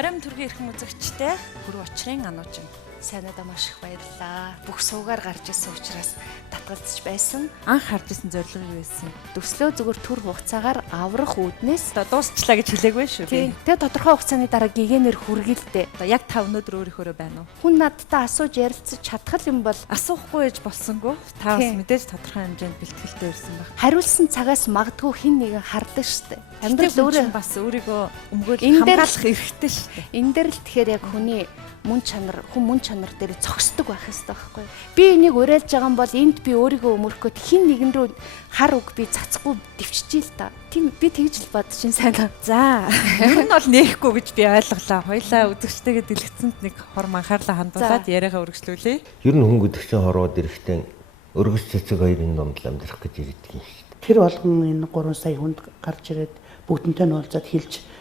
Оройн төргийн эрхэм үзэгчтэй бүр учрын ануужин сайнадаа маш их баярлалаа. Бүх суугаар гарч ирсэн учраас татгалзаж байсан. Анх харж ирсэн зорилго юу байсан? Төслөө зүгээр төр хугацаагаар аврах үүднээс дуусчлаа гэж хэлээгүй шүү. Тийм. Тэгээ тодорхой хугацааны дараа гигэнэр хүргэлдэ. Одоо яг та өнөөдөр өөрийнхөө байна уу? Хүн надтай асууж ярилцаж чадхал юм бол асуухгүй ээж болсонгүй. Та бас мэдээж тодорхой хэмжээнд бэлтгэлтэй ирсэн баг. Хариулсан цагаас магадгүй хин нэгэн хардаг штэ. Амьдрал өөрөө бас өөрийгөө өмгөөл хамгаалах эрхтэй штэ. Энэ дээр л тэгэхээр яг хүний мөн чанар дээр зогсдог байх хэрэгтэй байхгүй. Би энийг уриалж байгаа юм бол энд би өөрийгөө өмөрөхөд хин нэгэн рүү хар үг би цацхгүй дэвччихээ л та. Тийм би тэгж л бодчихин сайн. За, ер нь бол нээхгүй гэж би ойлголоо. Хоёлаа үзэгчтэйгээ дэлгэцэнд нэг хорм анхаарлаа хандуулаад яриагаа үргэлжлүүлье. Ер нь хүн гэдэгчэн хорвоод ирэхдээ өргөс цэцэг хоёрын домд амьдрах гэж ирдэг юм шүү дээ. Тэр болгон энэ 3 сая хүнд гарч ирээд бүгдэнтэй нь уулзаад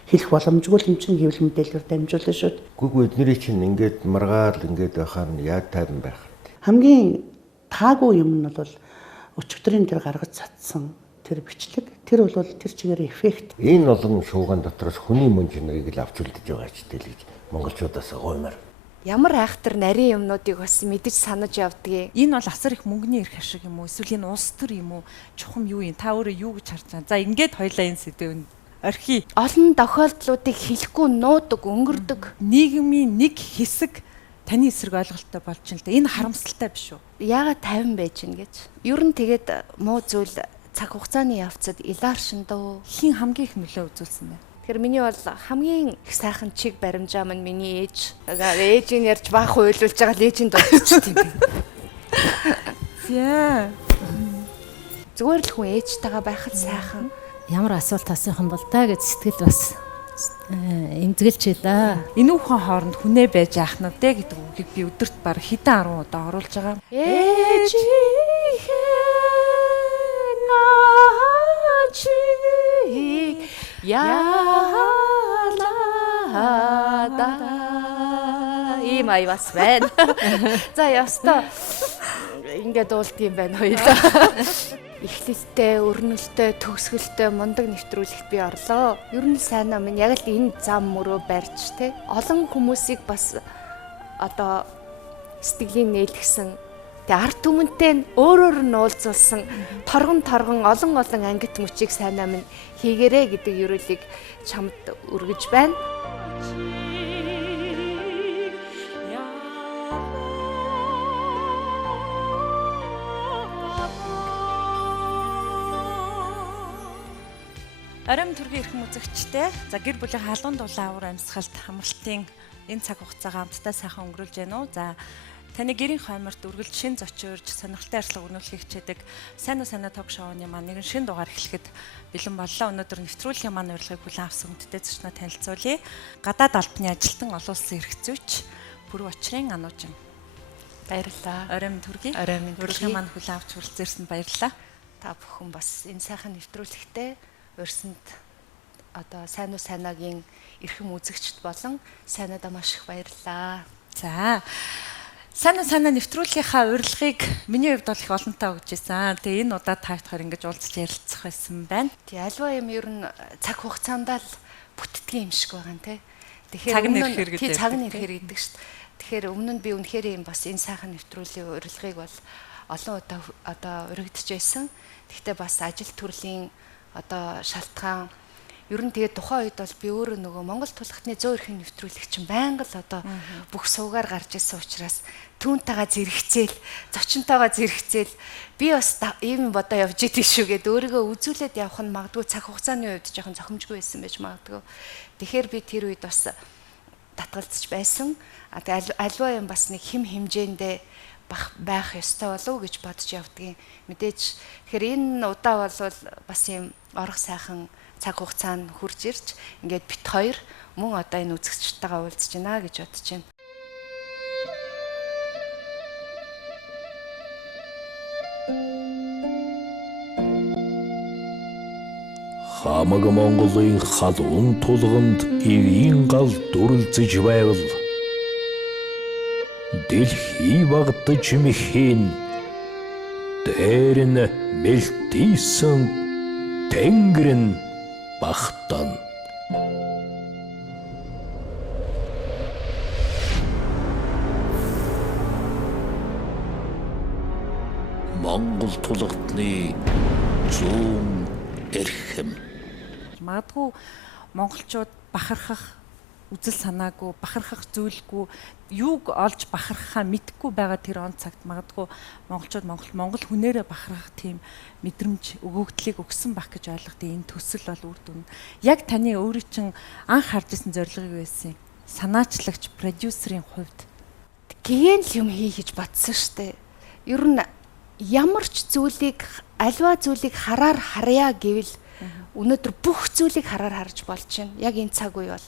хэлэх боломжгүй л юм чинь хэвлэл мэдээлэлээр дамжуулна шүү дээ. Гүг эднэрий чинь ингээд маргаал ингээд байхаар нь яа тайван байх вэ? Хамгийн таагүй юм нь бол өчигдрийн тэр гаргаж цацсан тэр бичлэг. Тэр бол тэр чигээр эффект. Энэ олон шууган дотроос хүний мөн чанарыг л авч үлдэж байгаа ч тэл гэж монголчуудаас гоймаар. Ямар айхтар нарийн юмнуудыг бас мэдэж санаж явдгийг. Энэ бол асар их мөнгөний эрх ашиг юм уу? Эсвэл энэ улс төр юм уу? Чухам юу юм? Та өөрөө юу гэж харж байгаа? За ингээд хоёлаа энэ сэдвэнд орхи. Олон тохиолдлуудыг хэлэхгүй нуудаг, өнгөрдөг. Нийгмийн нэг хэсэг таны эсрэг ойлголттой болж байна л да. Энэ харамсалтай биш үү? Яагаад 50 байж гин гэж. Ер нь тэгээд муу зүйл цаг хугацааны явцад илааршин дөө. Хин хамгийн их нөлөө үзүүлсэн бэ? Тэгэхээр миний бол хамгийн их сайхан чиг баримжаа маань миний ээж. Ээжийн ярьж баах хуйлуулж байгаа л ээжийн дуудчихт юм. Зя. Зүгээр л хүн ээжтэйгээ байхад сайхан. Ямар асуулт асуух юм бол та гэж сэтгэл бас эмзэгэлч да. Энүүхэн хооронд хүнээ байж яах нь дээ гэдэг үгийг би өдөрт баг хэдэн 10 удаа оруулж байгаа. Ийм ай бас байна. За ястаа ингээд уулт юм байна хоёлаа. Эхлэлтэй, өрнөлттэй, төгсгөлтэй мундаг нэвтрүүлэгт би орлоо. Ер нь сайнаа минь яг л энэ зам мөрөө барьж те. Олон хүмүүсийг бас одоо сэтгэлийн нээлгсэн тэгээ арт түмэнтэй өөрөөр нь уулзуулсан торгон олон ангит мөчийг сайнаа минь хийгэрээ гэдэг ерөөлийг чамд өргөж байна. Оройн төргийн эрхэм үзэгчтэй за гэр бүлийн халуун дулаан авар амьсгалт хамралтын энэ цаг хугацаагаа хамтдаа сайхан өнгөрүүлж байна уу. За таны гэрийн хойморт үргэлж шин зочиорж сонирхолтой арчлага өгнүүлэх хичээдэг сайн уу сайнаа ток шоуны маань нэгэн шин дугаар эхлэхэд бэлэн боллоо. Өнөөдөр нэвтрүүлгийн маань урилгыг хүлээн авсан хүндтэй зочноо танилцуулъя. Гадаад албаны ажилтан олон улсын эрх зүйч бүр учрын ануужин. Баярлалаа. Оройн төргийн урилгын маань хүлээн авч хүрэлцээрсэнд баярлалаа. Та бүхэн бас энэ сайхан нэвтрүүлэгтээ өрсөнд одоо сайн уу сайнаагийн эрхэм үзэгчд болон сайнадаа маш их баярлалаа. За сайн уу сайнаа нэвтрүүлгийнхаа урилгыг миний хувьд бол их олонтаа өгч ирсэн. Тэгээ энэ удаа таавтахаар ингэж уулзч ярилцах байсан байна. Тий альва юм ер нь цаг хугацаандаа л бүтдгийн юм шиг байгаа юм тий. Тэгэхээр цаг нь ирэхэр гэдэг шүү дээ. Тэгэхээр өмнө нь би үнэхээр юм бас энэ сайхан нэвтрүүлгийн урилгыг бол олон удаа одоо өргөдөж байсан. Гэхдээ бас ажил төрлийн одоо шалтгаан ер нь тэгээд тухайн үед бол би өөрөө нөгөө Монгол тулхтны 100 эрхэм нэвтрүүлэг чинь байнга л одоо бүх суугаар гарч ирсэн учраас түүнтэйгээ зэрэгцээл зочинтойгоо зэрэгцээл би бас ийм бодоо явж идэв шүү гэд өөрийгөө үзүүлээд явах нь магадгүй цаг хугацааны үед жоохон зохимжгүй байсан байж магадгүй. Тэгэхээр би тэр үед бас татгалзаж байсан. Тэгээд альва юм бас нэг хэмжээндээ байх ёстой болов уу гэж бодож явдгийн. Мэдээж тэгэхээр энэ удаа бол бас юм орох сайхан цаг хугацаанд хурж ирж ингээд бит хоёр мөн одоо энэ үзэгчтэйгээ уулзж байна гэж бодож байна. Хамаг Монголын халуун тулганд эвийн гал дүрлзэж байвал дэлхий багдаж мэхийн дээр нь мэлтийсэн тэнгэр нь багтана. Монгол тулгадны зүүн эрхэм. Магадгүй монголчууд бахархах үзэл санаагүй, бахархах зүйлгүй, юуг олж бахархахаа мэдэхгүй байгаа тэр он цагт магадгүй монголчууд монгол хүнээрээ бахархах тийм мэдрэмж өгөгдлийг өгсөн байх гэж ойлгодیں۔ Энэ төсөл бол үр дүн. Яг таны өөрийн чинь анх харж исэн зорилго юу байсан юм? Санаачлагч, продюсерийн хувьд гэгэн л юм хий гэж бодсон штэ. Ер нь ямар ч зүйлийг, альва зүйлийг харъя гэвэл өнөөдөр бүх зүйлийг харж болж байна. Яг энэ цаг үе бол.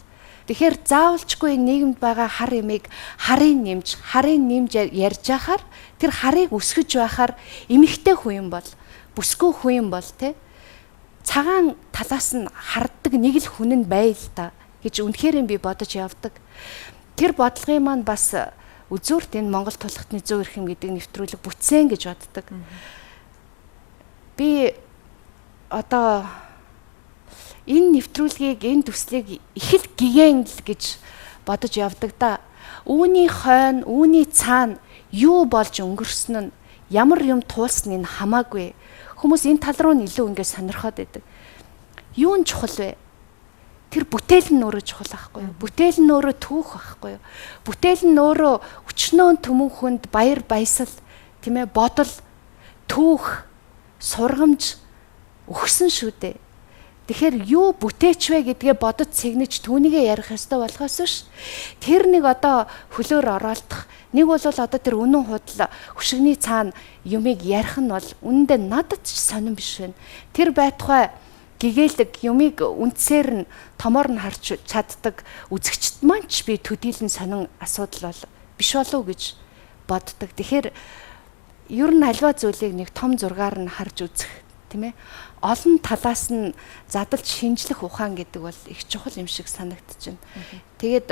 Тэгэхээр заавалчгүй нийгэмд байгаа хар ямыг харийн нэмж ярьж байхаар тэр харыг өсгөж байхаар эмэгтэй хүн юм бол, бүсгүй хүн юм бол те цагаан талаас нь харддаг нэг л хүн нь байл та гэж үнэхээр би бодож явдаг. Тэр бодлогын маань бас үзүүрт энэ Монгол тулгатны зүүн эрхэм гэдэг нэвтрүүлэг бүтсэн гэж боддог. Би одоо энэ нэвтрүүлгийг, энэ төслийг их л гигэн л гэж бодож явдаг да. Үүний хойно, үүний цаана юу болж өнгөрсөн нь, ямар юм туулсан нь хамаагүй. Хүмүүс энэ тал руу илүү ингэ сонирхоод байдаг. Юу нь чухал вэ? Тэр бүтээл нь өөрөө чухал байхгүй юу? Бүтээл нь өөрөө түүх байхгүй юу? Бүтээл нь өөрөө өчнөөн төмөн хүнд баяр баясал, тийм ээ, бодол, түүх, сургамж өгсөн шүү дээ. Тэгэхээр юу бүтээч вэ гэдгээ бодож цэгнэж түүнийгээ ярих ёстой болохоос биш. Тэр нэг одоо хөлөөр оролдох, нэг бол одоо тэр үнэн худал хөшигний цаана юмыг ярих нь бол үнэндээ надад ч сонирн биш байна. Тэр байтугай гэгээлэг юмыг үндсээр нь томоор нь харж чаддаг үзэгчд маань ч би төдийлөн сонин асуудал бол биш болов гэж боддог. Тэгэхээр ер нь альва зүйлийг нэг том зургаар нь харж үзэх, тийм ээ. Олон талаас нь задалж шинжлэх ухаан гэдэг бол их чухал юм шиг санагдаж байна. Тэгээд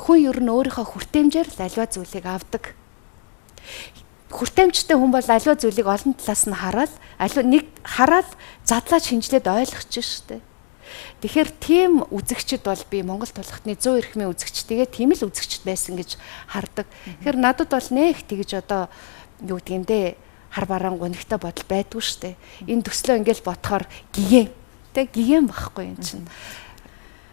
хүн ер нь өөрийнхөө хүртээмжээр л альва зүйлийг авдаг. Хүртээмжтэй хүн бол альва зүйлийг олон талаас нь хараад, нэг хараад задлаад шинжлээд ойлгож штэ. Тэгэхээр тийм үзэгчд бол би Монгол тулгатны зүүн эрхмийн үзэгчтэйгээ тийм л үзэгчд байсан гэж хардаг. Тэгэхээр надад бол нэх тэгж одоо юу гэдэг юм бэ? Хар бараан гонигтай бодол байдгүй штэ. Энэ төслөө ингээл ботхоор гигэн байхгүй юм чинь.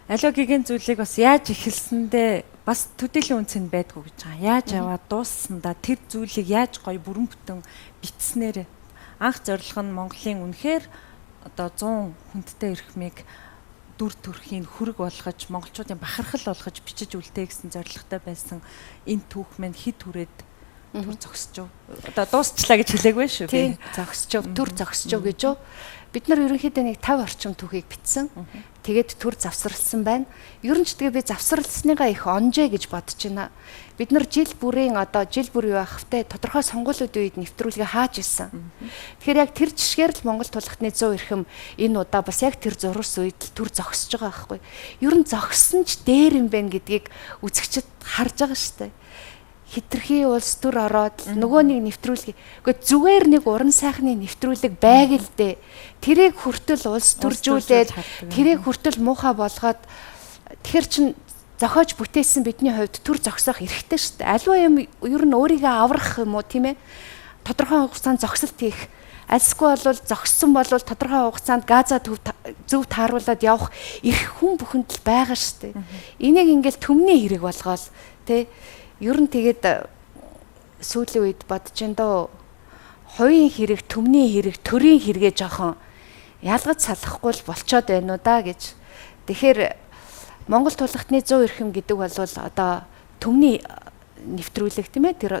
Аливаа гигэн зүйлийг бас яаж эхэлсэндээ бас төдийлөн үнцэн байдгүй гэж байгаа. Яаж аваад дууссандаа тэр зүйлийг яаж гоё бүрэн бүтэн бичснээр анх зорилго нь Монголын үнэхээр одоо 100 хүндтэй эрхмийг дүр төрхийн хүрэг болгож, монголчуудын бахархал болгож бичиж үлдээ гэсэн зорилготой байсан энэ түүх маань хэд түрээд түр зогсож. Одоо дуусчлаа гэж хэлээгүй шүү. Тийм, зогсож, түр зогсож гэж юу? Бид нар ерөнхийдөө нэг 5 орчим түүхийг бичсэн. Тэгээд түр завсарласан байна. Ер нь ч тэгээ би завсарласныгаа их онжээ гэж бодож байна. Бид нар жил бүрийн юу байх вэ? Тодорхой сонгуулиудын үед нэвтрүүлгээ хааж ирсэн. Тэгэхээр яг тэр жишгээр л Монгол тулгатны зүүн эрхэм энэ удаа бас яг тэр зурвас үед түр зогсож байгаа байхгүй. Ер нь зогссон ч дээр юм байна гэдгийг үзэгчд харж байгаа шүү дээ. Хитрхи улс төр ороод нөгөө нэг нэвтрүүлэг. Гэхдээ зүгээр нэг уран сайхны нэвтрүүлэг байг л дээ. Тэрийг хүртэл улс төржүүлээд, тэрийг хүртэл муухай болгоод тэр чин зохиож бүтээсэн бидний хувьд түр зогсоох эрхтэй шүү дээ. Аливаа юм ер нь өөрийгөө аврах юм уу, тийм ээ? Тодорхой хугацаанд зогсолт хийх. Альсгүй бол зогссон бол тодорхой хугацаанд газа зөв тааруулаад явах эрх хүн бүхэнд л байгаа шүү дээ. Энийг ингээл төмний хэрэг болгоол, тий? Ер нь тэгээд сүүлийн үед бодож ин дөө хувийн хэрэг, төмний хэрэг, төрийн хэрэгээ жоохон ялгаж салахгүй л болцоод байна уу да гэж. Тэгэхээр Монгол тулгатны зүүн эрхэм гэдэг бол одоо төмний нэвтрүүлэг тийм ээ, тэр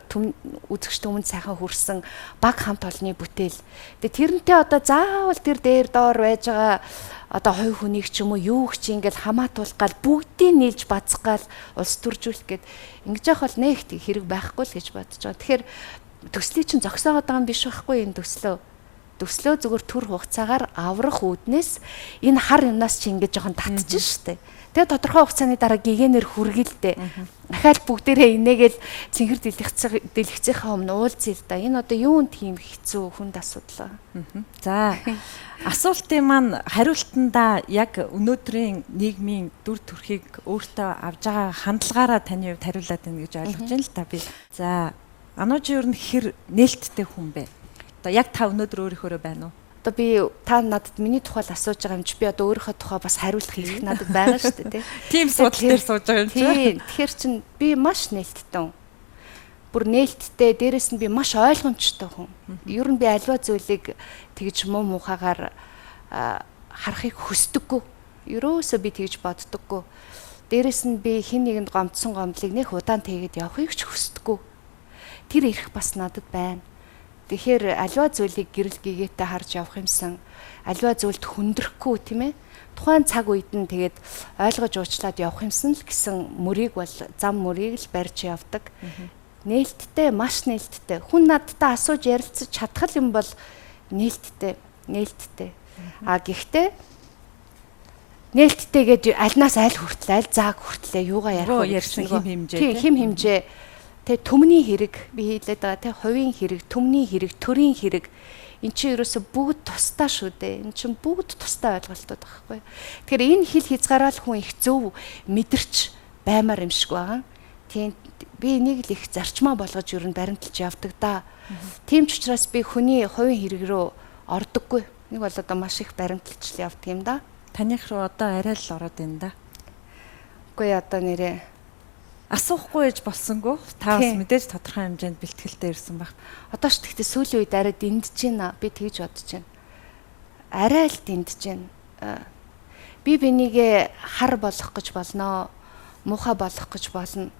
үзэгч түмэнд сайхан хүрсэн баг хамт олонны бүтээл. Тэгээ тэрнтэй одоо заавал тэр дээр доор байж байгаа одоо хувь хүнийг ч юм уу юу ч ингээл хамаатуулах гал бүгдийг нийлж бацгаал улс төржүүлэх гээд ингэж явах бол нэг хэрэг байхгүй л гэж бодож байгаа. Тэгэхээр төслийг чинь зогсоогоод байгаа юм биш байхгүй энэ төслөө. Төслөө зүгээр төр хугацаагаар аврах үүднээс энэ хар юмнаас чи ингэж жоохон татчих штэ. Тэгээ тодорхой хугацааны дараа гигэнээр хүргэлдэ. Дахиад бүгдээрээ инээгээл цэнхэр дэлгэцийнхаа өмнө уулзъя л да. Энэ одоо юунд тийм хэцүү хүнд асуудал. За асуултын маань хариултандаа яг өнөөдрийн нийгмийн дүр төрхийг өөртөө авж байгаа хандлагаараа таны хувьд хариулаад байна гэж ойлгож байна л та би. За Анужи ер нь хэр нээлттэй хүн бэ? Одоо яг та өнөөдөр өөрийнхөө байна уу? Одоо би та надад миний тухай асууж байгаа юм чи би одоо өөрийнхөө тухай бас хариулах хэрэг надад байгаа шүү дээ, Тийм судал дээр сууж байгаа юм чи. Тийм. Тэгэхээр чин би маш нээлттэй хүн. Бүр нээлттэй, дээрэс нь би маш ойлгомжтой хүн. Ер нь би аливаа зүйлийг тэгж муу мухагаар харахыг хүсдэггүй. Ерөөсөө би тэгж боддоггүй. Дээрэс нь би хин нэгэнд гомдсон гомдлыг нэх удаан тэгээд явахыг ч хүсдэггүй. Тэр ирэх бас надад байна. Тэгэхээр аливаа зүйлийг гэрэл гэгээтэй харж явах юмсан. Аливаа зүйлд хүндрэхгүй тийм ээ. Тухайн цаг үед нь тэгээд ойлгож уучлаад явах юмсан л гэсэн мөрийг бол зам мөрийг л барьж явдаг. Нээлттэй, маш нээлттэй. Хүн надтай асууж ярилцаж чадхал юм бол нээлттэй. Гэхдээ нээлттэйгээд альнаас аль хүртэл, аль зааг хүртлээ юугаа ярих вэ ярьсан хим хэмжээ. Тийм, хим хэмжээ. Тэ төмний хэрэг би хэлээд байгаа. Тэ хувийн хэрэг, төмний хэрэг, төрийн хэрэг. Эн чинь ерөөсө бүгд тусдаа шүү дээ. Эн чинь бүгд тусдаа ойлголтууд байхгүй. Тэгэхээр энэ хил хязгаараал хүн их зөв мэдэрч баймаар юм шиг байгаа. Тийм би энийг л их зарчмаа болгож ер нь баримталж явдаг да. Тийм ч учраас би хүний хувийн хэрэг рүү ордоггүй. Нэг бол одоо маш их баримталж явдаг юм да. Таних руу одоо арай л ороод байна да. Үгүй одоо нэрээ асуухгүй ээж болсонгүй. Та бас мэдээж тодорхой хэмжээнд бэлтгэлтэй ирсэн баг. Одоо ч тэгтээ сүүлийн үед арай дэндэж байна. Би тэгж бодож байна. Арай л дэндэж байна. Би бинийгээ хар болох гэж болно. Муухай болох гэж болно.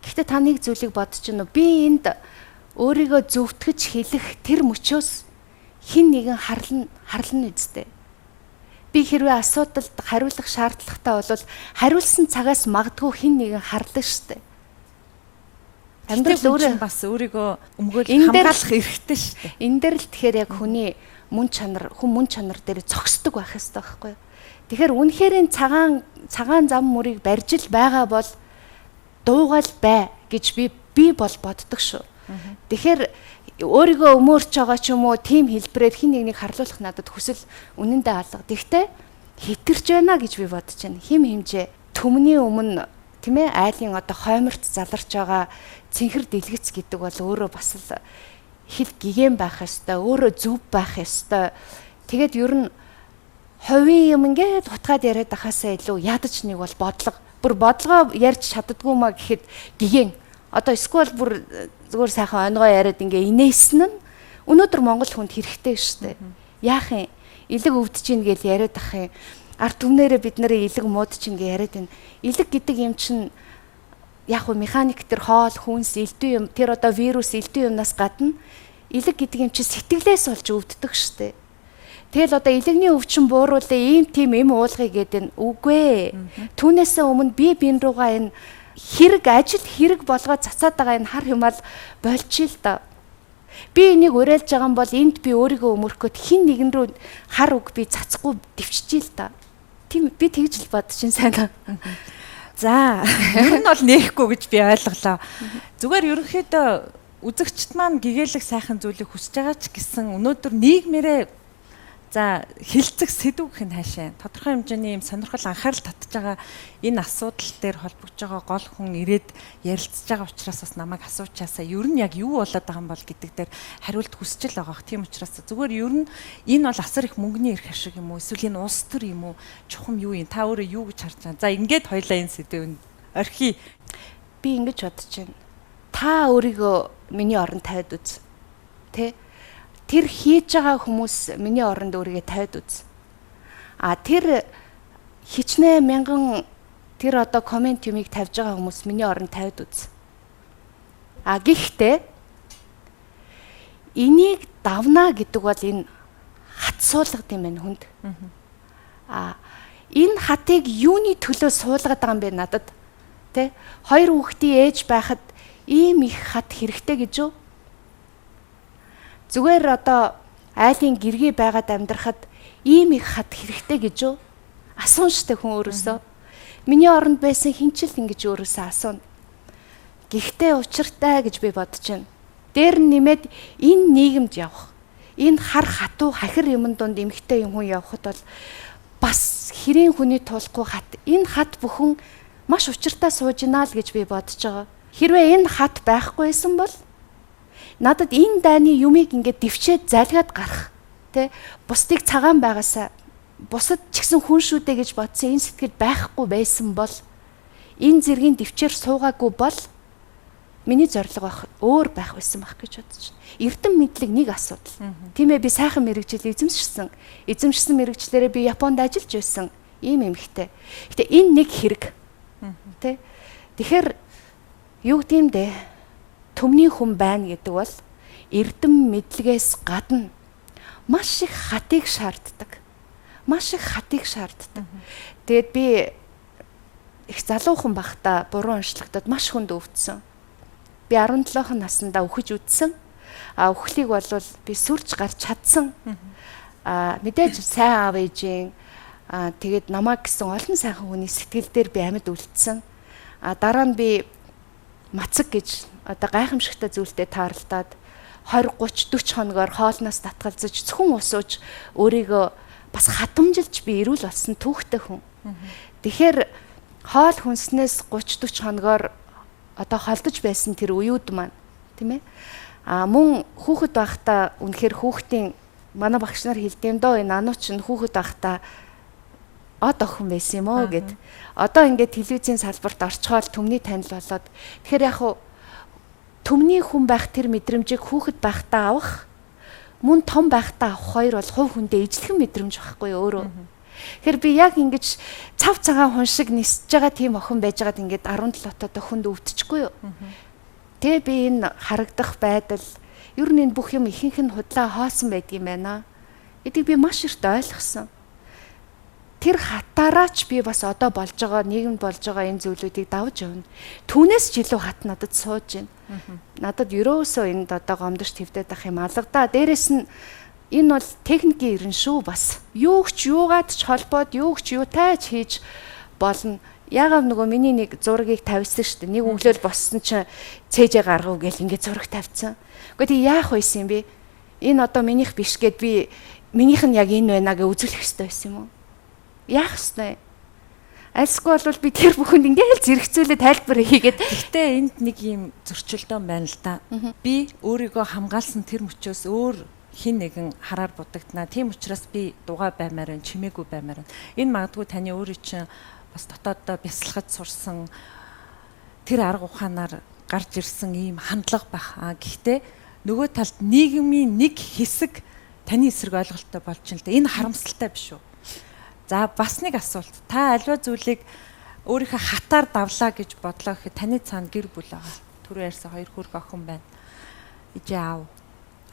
Гэхдээ та нэг зүйлийг бодож байна уу? Би энд өөрийгөө зөвтгөж хэлэх тэр мөчөөс хин нэгэн харлна үстэй. Би хэрвээ асуудалд хариулах шаардлагатай бол хариулсан цагаас магадгүй хин нэгэн хардаг штэ. Амьдрал өөрөө бас өөрийгөө өмгөөлөх хамгаалах эрхтэй штэ. Энэ дээр л тэгэхээр яг хүний мөн чанар дээр зогсдог байх хэрэгтэй байхгүй юу? Тэгэхээр үнэхээр энэ цагаан зам мөрийг барьж л байгаа бол дуугаал бай гэж би бол боддог шүү. Тэгэхээр өөрийгөө өмөрч байгаа ч юм уу тийм хэлбэрээр хин нэгнийг харлуулах надад хүсэл үнэндээ алга. Тэгтээ хитэрч байна гэж би бодож байна. Хим хэмжээ төмний өмнө тийм ээ айлын одоо хойморт заларч байгаа цэнхэр дэлгэц гэдэг бол өөрөө бас л хэл гигэн байх ёстой, өөрөө зөв байх ёстой. Тэгээд ер нь хувийн юм ингээд утгаад яриад ахаасаа илүү ядаж нэг бол бодлого ярьж чаддгүй маа гэхэд гигэн. Одоо эсвэл бүр зүгээр сайхан онгоо яриад ингээ инээсэн нь өнөөдөр Монгол хүнд хэрэгтэй шүү дээ. Яах юм? Илэг өвдөж ийн гэж яриад ах юм. Ард түмнэрээ бид нарыг илэг муудч ингээ яриад байна. Илэг гэдэг юм чинь яг хөө механик төр хоол хүнс элдв юм тэр одоо вирус элдв юмнаас гадна илэг гэдэг юм чинь сэтгэлээс болж өвддөг шүү дээ. Тэгэл одоо илэгний өвчин бууруулаа ийм тийм юм уулгыг гэдэг нь үгүй. Түүнээсээ өмнө би бин руугаа энэ ажил хэрэг болгоод цацаад байгаа энэ хар юмал болчих л да. Би энийг уриалж байгаа юм бол энд би өөрийгөө өмөрөхөд хин нэгэн рүү хар үг би цацахгүй дэвччихээ л да. Тийм би тэгж л бодож ин сайн. За, ер нь бол нээхгүй гэж би ойлголоо. Зүгээр ерөнхийдөө үзэгчд маань гэгээлэг сайхан зүйлийг хүсэж байгаа ч гэсэн өнөөдөр нийгмээрээ за хилцэх сэдв гэх нь хаашаа. Тодорхой хэмжээний юм сонирхол анхаарал татж байгаа энэ асуудал дээр холбогдож байгаа гол хүн ирээд ярилцж байгаа учраас бас намайг асуучаасаа ер нь яг юу болоод байгаа юм бол гэдэг дээр хариулт хүсэж л байгаа. Тийм учраас зүгээр ер нь энэ бол асар их мөнгөний эрх ашиг юм уу? Эсвэл энэ улс төр юм уу? Чухам юу юм? Та өөрөө юу гэж харж байгаа? За ингээд хоёлаа энэ сэдвэнд орхи. Би ингэж бодож байна. Та өөрийгөө миний оронд тавьд үз. Тэ? Тэр хийж байгаа хүмүүс миний оронд өөрийгөө тавьд үз. Тэр хичнээн мянган тэр одоо комент юмыг тавьж байгаа хүмүүс миний оронд тавьд үз. Гэхдээ энийг давна гэдэг бол энэ хат суулгад юм байна хүнд. Энэ хатыг юуны төлөө суулгаад байгаа юм бэ надад? Тэ? Хоёр хүүхдийн ээж байхад ийм их хат хэрэгтэй гэж юу? Зүгээр одоо айлын гэргий байгаад амьдрахад ийм их хат хэрэгтэй гэж юу? Асуун штэ хүн өөрөөсөө. Миний оронд байсан хинчил ингэж өөрөөсөө асууна. Гэхдээ учиртай гэж би бодож байна. Дээр нь нэмээд энэ нийгэмд явах. Энэ хар хатуу хахир юмн донд эмгтэй юм хүн явхад бол бас хэрийн хүний тулахгүй хат. Энэ хат бүхэн маш учиртай сууж ийна л гэж би бодож байгаа. Хэрвээ энэ хат байхгүйсэн бол надад энэ дайны юмыг ингээд дэвчээд залгаад гарах тэ бусдыг цагаан байгаасаа бусад ч гэсэн хүн шүү дээ гэж бодсон энэ сэтгэл байхгүй байсан бол энэ зэргийн дэвчээр суугаагүй бол миний зорилго өөр байх байсан байх гэж бодож байна. Эрдэм мэдлэг нэг асуудал. Тийм ээ би сайхан мэрэгжил эзэмшсэн мэрэгчлэрээ би Японд ажиллаж байсан ийм эмэгтэй. Гэтэ энэ нэг хэрэг. Тэ. Тэгэхээр юу гэдэм бэ? Төмний хүн байна гэдэг бол эрдэм мэдлэгээс гадна маш их хатыг шаарддаг. Тэгээд би их залуухан байхдаа буруу уншлагтад маш хүнд өвдсөн. Би 17 наснда үхэж үдсэн. Үхлийг бол би сүрж гарч чадсан. Мэдээж сайн аав ээжийн тэгээд намайг гэсэн олон сайхан хүний сэтгэл дээр би амьд үлдсэн. Дараа нь би мацаг гэж одоо гайхамшигтай зүйлтэй тааралдаад 20, 30, 40 хоногоор хоолноос татгалзаж зөвхөн ус ууж өөрийгөө бас хатамжилж би эрүүл болсон түүхтэй хүн. Тэгэхээр хоол хүнснээс 30, 40 хоногоор одоо холдож байсан тэр үеуд маань тийм ээ. Мөн хүүхэд байхдаа үнэхээр хүүхдийн манай багш нар хэлдэм дөө энэ анууч нь хүүхэд байхдаа од охин байсан юм уу гэд. Одоо ингээд телевизийн салбарт орчхоор төмний танил болоод тэгэхээр яг хуу төмний хүн байх тэр мэдрэмжийг хүүхэд байхдаа авах мөн том байхдаа авах хоёр бол хувь хүндээ ижлэхэн мэдрэмж байхгүй өөрөө. Тэгэхээр би яг ингэж цав цагаан хүн шиг нисэж байгаа тийм охин байжгаад ингээд 17 отоо хүнд өвдчихгүй юу. Тэгээ би энэ харагдах байдал ер нь энэ бүх юм ихэнх нь худлаа хоосон байдгийм байна. Эдийг би маш их ойлгосон. Тэр хатаараач би бас одоо болж байгаа нийгэмд болж байгаа энэ зүйлүүдийг давж явна. Түүнээс ч илүү хат надад сууж байна. Надад ерөөсөө энд одоо гомдож твдэд ах юм алгадаа. Дээрэс нь энэ бол техникийн ирэн шүү бас. Юугч юугаад ч холбоод юугч юутай ч хийж болно. Яагаад нөгөө миний нэг зургийг тавьсан шүү дээ. Нэг өглөөл боссон чинь цээжээ гаргав гэл ингээд зураг тавьсан. Гэхдээ яах байсан юм бэ? Энэ одоо минийх биш гэд би минийх нь яг энэ байна гэж үзүүлэх хэрэгтэй байсан юм уу? Яах ёстой? Альсгүй бол би тэр бүхэнд ингээд зэрэгцүүлээ тайлбар хийгээд. Гэхдээ энд нэг юм зөрчилдөөн байна л да. Би өөрийгөө хамгаалсан тэр мөчөөс өөр хин нэгэн хараар будагдана. Тийм учраас би дугаа баймаар байна, чимээгүй баймаар байна. Энэ магадгүй таны өөрийн чинь бас дотооддоо бясалгаж сурсан тэр арга ухаанаар гарч ирсэн ийм хандлага байх. Гэхдээ нөгөө талд нийгмийн нэг хэсэг таны эсрэг ойлголттой болж байна л да. Энэ харамсалтай биш үү? За бас нэг асуулт. Та аливаа зүйлийг өөрийнхөө хатаар давлаа гэж бодлоо гэхэд таны цаана гэр бүл байгаа. Түрүү ярьсан 2 хүрэх охин байна. Ижээ аав,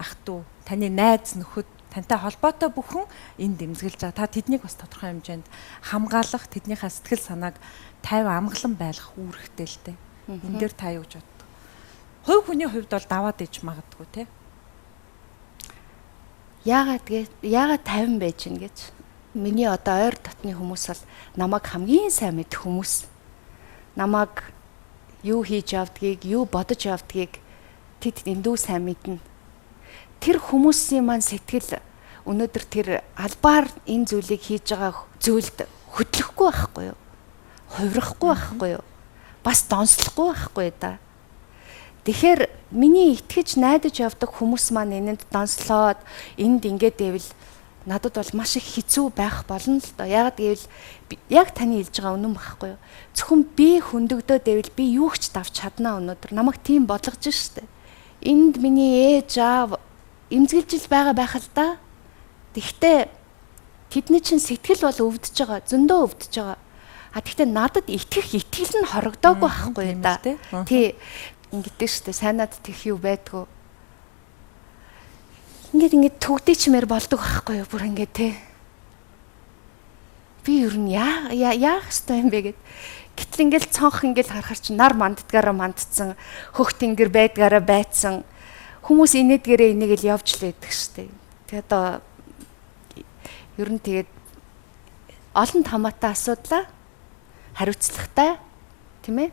ах トゥ, таны найз нөхөд, тантай холбоотой бүхэн энд дэмзгэлж байгаа. Та тэднийг бас тодорхой хэмжээнд хамгаалах, тэднийхээ сэтгэл санааг 50 амгалан байлгах үүрэгтэй л дээ. Энэ дээр та юу гэж боддог? Хувь хүний хувьд бол даваад иж магадгүй те. Яагаад 50 байж гин гэж. Миний одоо ойр дотны хүмүүс бол намайг хамгийн сайн мэдэх хүмүүс. Намайг юу хийж явдгийг, юу бодож явдгийг тэд эндүү сайн мэднэ. Тэр хүмүүсийн маань сэтгэл өнөөдөр тэр албаар энэ зүйлийг хийж байгаа зүйлд хөдлөхгүй байхгүй юу? Хувирахгүй байхгүй юу? Бас донслохгүй байхгүй да. Тэгэхээр миний итгэж найдаж явдаг хүмүүс маань энэнд донслоод энд ингээд байвал надад бол маш их хэцүү байх болно л доо. Яагаад гэвэл яг таны хэлж байгаа үнэн байхгүй юу? Зөвхөн би хөндөгдөөд байвал би юу ч давч чаднаа өнөөдөр. Намайг тийм бодлогож штэ. Энд миний ээж аав эмзэглэж байгаа байх л да. Тэгтээ тэдний чинь сэтгэл бол өвдөж байгаа, зөндөө өвдөж байгаа. Тэгтээ надад итгэх итгэл нь хорогдоогүй байхгүй юу да. Тий. Ингэдэж штэ. Сайнад тэх юу байдгүй. Ингээд төгдөө чимээр болдог байхгүй юу бүр ингээд те. Би ер нь яах ёстой юм бэ гэд. Гэтэл ингээд цонх ингээд харахаар чи нар манддгаараа мандцсан, хөх тэнгэр байдгаараа байцсан. Хүмүүс инээдгээрээ инээгээл явж л байдаг штэ. Тэгээ одоо ер нь тэгээд олон хамаатай асуудлаа хариуцлагатай тийм ээ.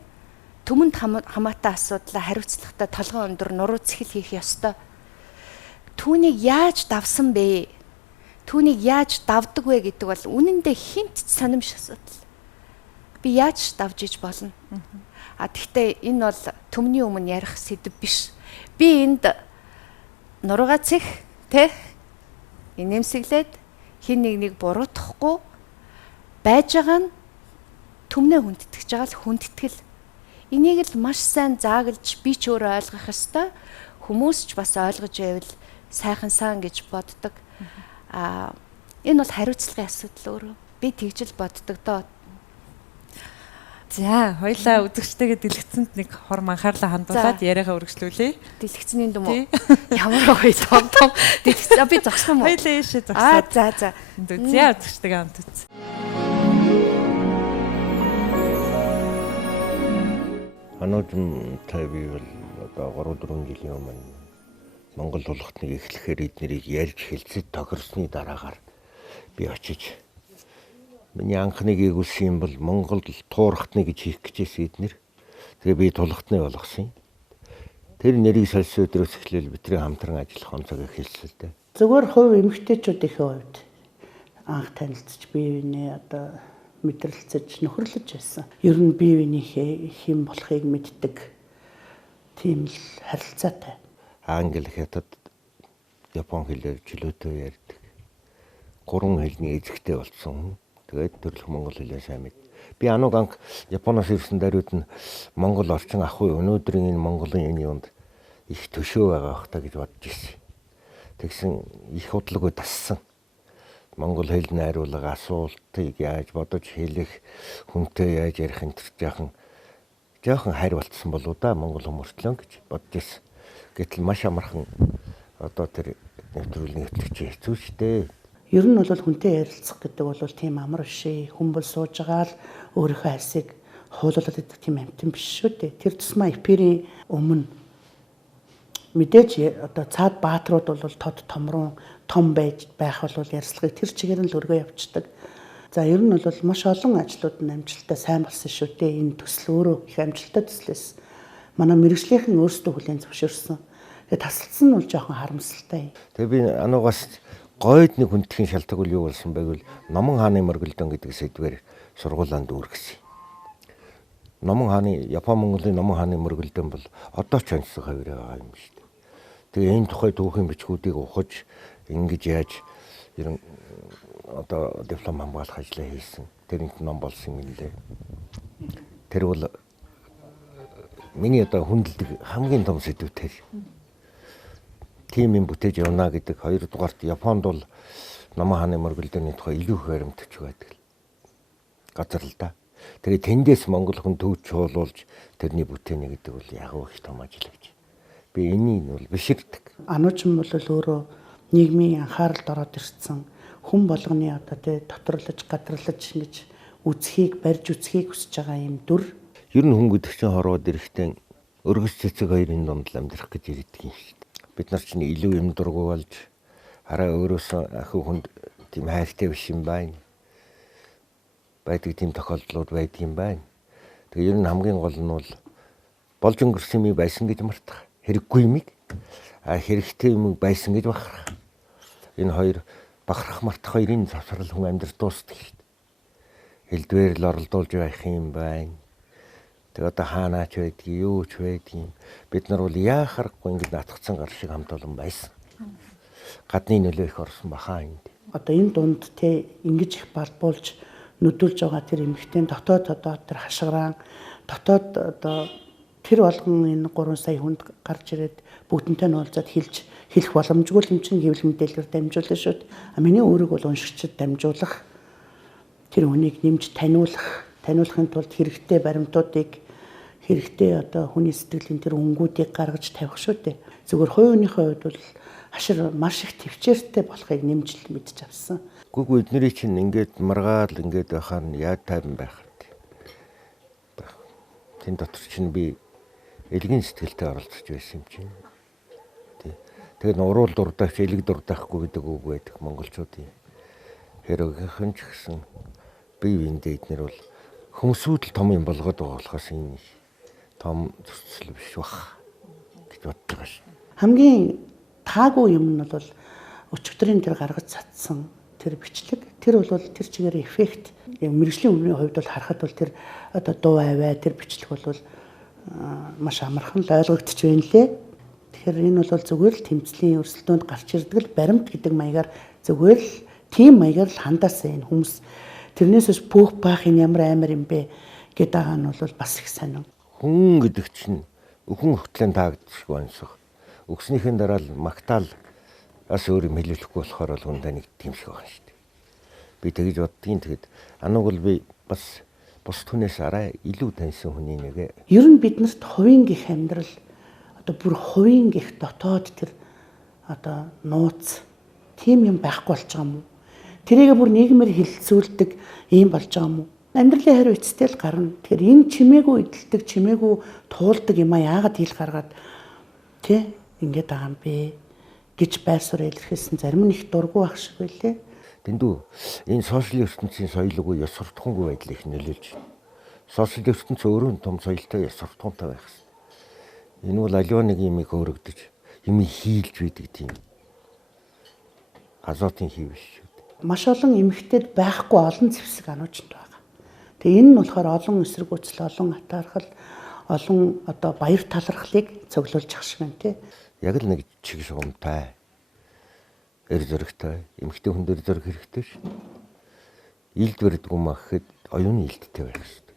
Түмэнд хамаатай асуудлаа хариуцлагатай толгойн өндөр нуруу цэхэл хийх ёстой. Түүнийг яаж давсан бэ? Түүнийг яаж давдаг вэ гэдэг бол үнэндээ хинт сонирмш асуудал. Би яаж давж иж болно? Тэгтээ энэ бол төмний өмнө ярих сэдв биш. Би энд нуруугаа цэх тэ инээмсэглээд хин нэг буруутгахгүй байж байгаа нь түмнээ хүндэтгэж байгаа л хүндэтгэл. Энийг л маш сайн зааглаж би ч өөрөө ойлгох ёстой. Хүмүүс ч бас ойлгож байвал сайхан сан гэж боддог. Энэ бол хариуцлагын асуудал өөрөө. Би тэгж л боддог доо. За, хоёлаа үзэгчтэйгээ дэлгэцэнд нэг хорм анхаарлаа хандуулаад яриагаа үргэлжлүүлье. Дэлгэцний юм уу? Ямар гоё цомтом. Дэлгэц би зогсон юм уу? Хоёлаа ийшээ зогсоод. За. Үзье үзэгчтэйгээ хамт үз. Ануудтай би бол одоо 3-4 жилийн өмнө Монгол тулгатныг эхлэхээр эднэрийг ярьж хэлцэж тохирсны дараагаар би очиж миний анхны гүйгүүлсэн юм бол Монголд туурхтны гэж хийх гэжсэн эднэр. Тэгээ би тулгатны болгосон. Тэр нэрийг сольсон өдрөөс эхлээл бидний хамтран ажиллах онцог эхэлсэн л дээ. Зөвхөн хувь эмэгтэйчүүдийн хувьд анх танилцж бие биенээ одоо мэдрэлцэж нөхөрлөж байсан. Ер нь бие биенийхээ хэм болохыг мэддэг тийм л харилцаатай. Англи, хятад, япон хэлээр чөлөөтэй ярьдаг. 3 хэлний эзэгтэй болсон. Тэгээд төрөлх монгол хэлээ сайн мэд. Би ануг анх Японоос ирсэн даруйд нь Монгол орчин ах уу өнөөдрийн энэ Монголын энэ юунд их төшөө байгаа бах та гэж бодож ирсэн. Тэгсэн их худлаагүй тассан. Монгол хэл найруулга асуултыг яаж бодож хэлэх, хүнтэй яаж ярих энэ төр жоохон хайр болцсон болоо да Монгол хүмүүртлэн гэж бодож ирсэн. Гэтэл маш амархан одоо тэр нэвтрүүлгийн хөтлөгч хэцүү шттэ. Ер нь бол хүнтэй ярилцах гэдэг бол тийм амар биш ээ. Хүн бол сууж байгаа л өөрийнхөө хайсыг хуулуулад идэх тийм амтан биш шүү дээ. Тэр тусмаа эпирийн өмнө мэдээж одоо цаад баатрууд бол тод томрон том байж байх бол ярьцлагыг тэр чигээр нь л өргөө явцдаг. За ер нь бол маш олон ажлууд нь амжилттай сайн болсон шүү дээ. Энэ төсөл өөрөө их амжилттай төслөөс. Манай мэрэгжлийнхэн өөрсдөө хүлээн зөвшөөрсөн. Тэгээ тасалдсан нь бол жоохон харамсалтай. Тэгээ би ануугаас гойд нэг хүндхийн шалтгаан үл юу болсон байвал Номон хааны мөргөлдөн гэдэг сэдвээр сургуулианд дүүргэсэн. Номон хааны Япон Монголын Номон хааны мөргөлдөн бол одоо ч онцлог хавар байгаа юм шүү дээ. Тэгээ энэ тухай түүхийн бичгүүдийг ухаж ингэж яаж ерөн одоо диплом хамгаалах ажлаа хийсэн. Тэрнийх ном болсон юм лээ. Тэр бол миний одоо хүндэлдэг хамгийн том сэдв тэр. Тим юм бүтээж явна гэдэг. Хоёрдугаарт Японд бол Номон хааны мөргөлдөөний тухай илүү их баримтч байдаг. Газар л да. Тэгээ тэндээс монгол хүн төвч чуулуулж тэрний бүтээний гэдэг бол яг их том ажил гэж. Би энийг бол биширдэг. Ануучин бол өөрөө нийгмийн анхааралд ороод ирсэн хүн болгоны одоо тэ доторлож, гадарлаж ингэж үзхийг, барьж үзхийг хүсэж байгаа юм дүр. Ер нь хүн гэдэг чинь хорвоод ирэхдээ өргөс цэцэг хоёрын донд л амьдрах гэж ирдэг юм шүү дээ. Бид нар чинь илүү юм дургу болж хараа өөрөөсөө ахиу хүнд тийм хайртай биш юм байна. Байдаг тийм тохиолдлууд байдаг юм байна. Тэгээ ер нь хамгийн гол нь бол болж өнгөрсөн юм байсан гэж мартах. Хэрэггүй юм хэрэгтэй юм байсан гэж бахарах. Энэ хоёр бахарах мартах хоёрын завсрал хүн амьдрал дуустдаг шүү дээ. Хэлдвэр л оролдуулж байх юм байна. Тэгээ одоо хаанаач байдгийг, юу ч байдгийг бид нар бол яахарахгүй ингэ натгцсан гар шиг хамт олон байсан. Гадны нөлөө их орсон бахаа энд. Одоо энэ дунд те ингэж их балбуулж нүдүүлж байгаа тэр эмэгтэй дотоод тэр хашгираа дотоод одоо тэр болгон энэ 3 сая хүнд гарч ирээд бүгдэнтэй нь уулзаад хэлэх боломжгүй юм чинь хэвлэл мэдээлэлээр дамжуулна шүү дээ. Миний өөрийг бол уншигчид дамжуулах тэр хүнийг нэмж таниулахын тулд хэрэгтэй баримтуудыг хэрэгтэй одоо хүний сэтгэлийн тэр өнгүүдийг гаргаж тавих шүү дээ. Зөвхөн хувийнхөө хувьд бол хашир маш их төвчээртэй болохыг нэмжил мэдж авсан. Гүг эднэрийн чинь ингээд маргаал ингээд байхаар яад тайван байх. Тэн дотор чинь би элгийн сэтгэлтэй оролцож байсан юм чинь. Тэгээд уруул дурдаач, элэг дурдаахгүй гэдэг үг байдаг монголчуудын. Хэрэгхэн ч гэсэн бие биендээ эднэр бол хүмүүсүүд л том юм болгоод байгаа болохоос энэ том төсөл биш бах гэж бодож байгаа ш. Хамгийн таагүй юм нь бол өчигдрийн тэр гаргаж цацсан тэр бичлэг. Тэр бол тэр чигээр эффект. Яг мэрэгжлийн өмнөний хувьд бол харахад бол тэр одоо дуу аваа тэр бичлэг бол маш амархан л ойлгогдож байна лээ. Тэгэхээр энэ бол зүгээр л тэмцлийн өрсөлдөөнд гарч ирдэг л баримт гэдэг маягаар зүгээр л тийм маягаар л хандаасан энэ хүмүүс. Тэрнээс бас пөөх баах энэ ямар амар юм бэ гэдэг байгаа нь бол бас их сонин. Хүн гэдэг чинь өхөн хөтлөн таагдчихгүй онцох. Өгснийхэн дараа л магтаал бас өөр юм хэлүүлэхгүй болохоор л хүндээ нэг тийм шиг байна шүү дээ. Би тэгж боддгийн тэгэд ануг бол би бас бус түнээс арай илүү таньсан хүний нэг. Ер нь биднэрт хувийн гих амьдрал одоо бүр хувийн гих дотоод тэр одоо нууц тийм юм байхгүй болж байгаа юм уу? Тэрийг бүр нийгмээр хилцүүлдэг юм болж байгаа юм уу? Амьдралын хариу эцэстээ л гарна. Тэгэхээр энэ чимээгүй идэлдэг, чимээгүй туулдаг юм а яагаад хил гаргаад тий ингээд байгаа юм бэ гэж байр суурь илэрхийлсэн зарим нь их дургүй байх шиг байлээ. Дэндүү энэ сошиал ертөнцийн соёлгүй ёс суртахуунгүй байдал их нөлөөлж байна. Сошиал ертөнц өөрөө том соёлтой ёс суртахуунтай байх хэрэгтэй. Энэ бол аливаа нэг юмыг өөрөгдөж, юмыг хийлж байдаг тийм азотын хий биш шүү дээ. Маш олон эмэгтэйд байхгүй олон зэвсэг ануучд байгаа. Тэгээ энэ нь болохоор олон эсэргүүцэл, олон атаархал, олон одоо баяр талархлыг цоглуулж ах шиг байна тий. Яг л нэг чиг шугамтай, эр зөрөгтэй, эмэгтэй хүн дээр зөрөх хэрэгтэй шүү. Илд бэрдэг юм аа гэхэд оюуны илдтэй байх шүү.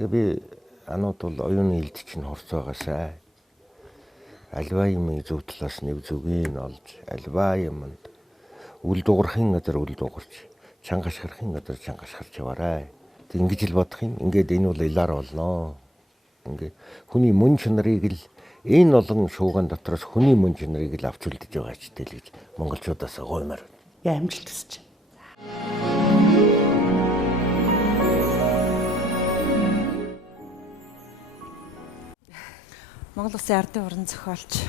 Тэгээ би анууд бол оюуны илд чинь хорцоогоосай. Альва юмыг зөв талаас нэг зүгийг олж, альва юмд үл дуурахын газар үл дуурч, чанга ашгарахын газар чанга ашгарч яваарай. Тэг ингэж л бодох юм. Ингээд энэ бол илаар болно. Ингээд хүний мөн чанарыг л энэ олон шууган дотроос хүний мөн чанарыг л авч үлдэж байгаа ч тэл гэж монголчуудаас гоймаар. Яа амжилт хүсэж байна. Монгол Улсын ардын уран зохиолч.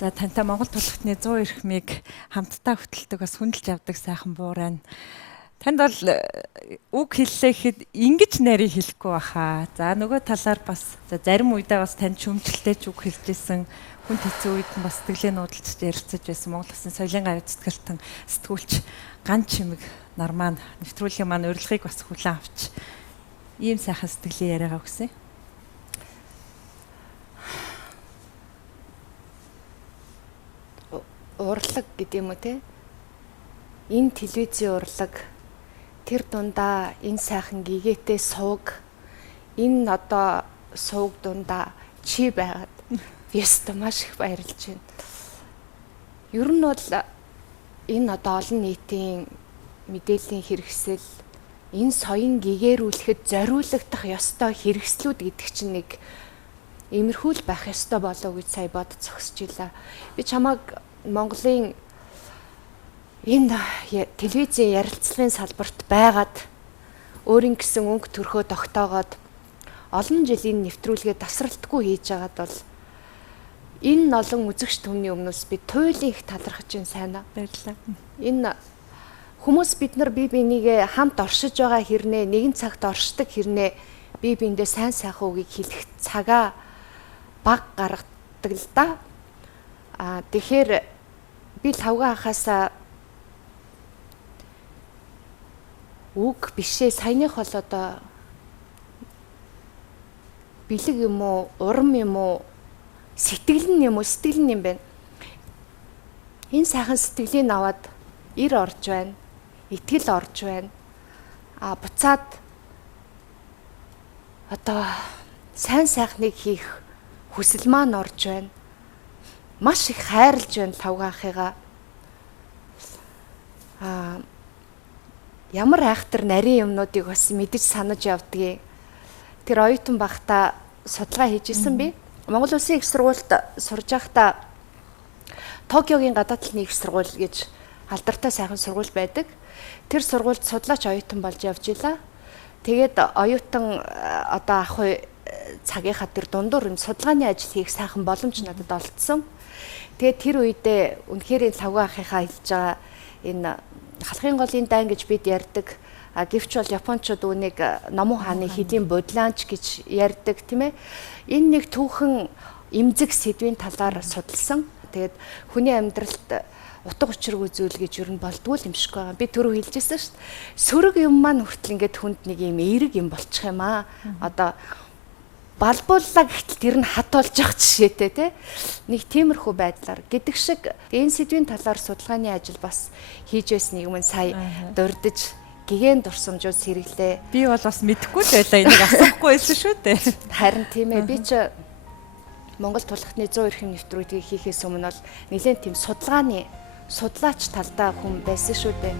За тантай Монгол тулхтны 100 эрхмийг хамтдаа хөтэлдэг бас хүндэлж явдаг сайхан буурайна. Танд бол үг хэллээ гэхэд ингэж нарийн хэлэхгүй баха. За нөгөө талаар бас зарим үедээ бас танд шөмжлөлтэй ч үг хэлжсэн. Хүн хэцүү үед нь бас сэтгэлээ нүүдэлж ярилцаж байсан Монгол Улсын соёлын гавь зүтгэлтэн сэтгүүлч Ган Чимэг нар маань нэвтрүүлгийн маань урилгыг бас хүлээн авч ийм сайхан сэтгэлийн яриагаа өгсөн. Урлаг гэдэг юм уу те? Энэ телевизийн урлаг тэр дундаа энэ сайхан гэгээтэй сувг энэ одоо сувг дундаа чи байгаад яста маш их баярлж байна. Ер нь бол энэ одоо олон нийтийн мэдээллийн хэрэгсэл энэ соён гэгэрүүлэхэд зориулагдах ёстой хэрэгслүүд гэдэг чинь нэг иймэрхүү л байх ёстой болов гэж сая бод зогсож илаа. Би чамайг Монголын энэ телевизийн ярилцлагын салбарт байгаад өөрийн гэсэн өнгө төрхөө тогтоогоод олон жил энэ нэвтрүүлгээ тасралтгүй хийж байгаад бол энэ олон үзэгч түмний өмнөөс би туйлын их талархаж байна сайн аа. Баярлалаа. Энэ хүмүүс бид нар бие бинийгээ хамт оршиж байгаа хэрнээ нэгэн цагт оршдог хэрнээ бие биендээ сайн сайхан үгийг хэлэх цагаа баг гаргадаг л да. Тэгэхээр би лавга хахаасаа үг бишээ саяных бол одоо бэлэг юм уу, урам юм уу, сэтгэл нь юм уу, сэтгэл нь юм байна. Энэ сайхан сэтгэлийг аваад ир орж байна, итгэл орж байна. Буцаад одоо сайн сайхныг хийх хүсэл маань орж байна. Маш их хайрлж байна лавга ахыгаа. Ямар айхтар нарийн юмнуудыг бас мэдэж санаж явдгийг. Тэр оюутан багтаа судалгаа хийжсэн би. Монгол Улсын их сургуульд сурж байхдаа Токиогийн гадаад талын их сургууль гэж алдартай сайхан сургууль байдаг. Тэр сургуульд судлаач оюутан болж явж илаа. Тэгээд оюутан одоо ах уу цагийнхаа тэр дундуур энэ судалгааны ажил хийх сайхан боломж надад олдсон. Тэгээд тэр үедээ үнэхээр лавга ахыхаа хэлж байгаа энэ халахын голын дайн гэж бид ярьдаг. Гэвч бол японочдод үүнийг Номон хааны хэдийн бодлаанч гэж ярьдаг тийм ээ. Энэ нэг түүхэн эмзэг сэдвийн талаар судалсан. Тэгээд хүний амьдралд утга учиргүй зүйл гэж юу н болдгүй юм шиг байгаа. Би түрүү хэлжсэн шүү дээ. Сөрөг юм маань хүртэл ингээд хүнд нэг юм эерэг юм болчих юм аа. Одоо балбууллаа гэхтэл тэр нь хат болж явах жишээтэй тий. Нэг тиймэрхүү байдлаар гэдэг шиг энэ сэдвийн талаар судалгааны ажил бас хийж байсныг мөн сая дурдж гэгэн дурсамжууд сэргэлээ. Би бол бас мэдэхгүй л байлаа, энийг асуухгүй байсан шүү дээ. Харин тийм ээ, би ч Монгол тулхтны 100 эрхэм нэвтрүүлгийг хийхээс өмнө бол нэлээд тийм судлаач талдаа хүн байсан шүү дээ.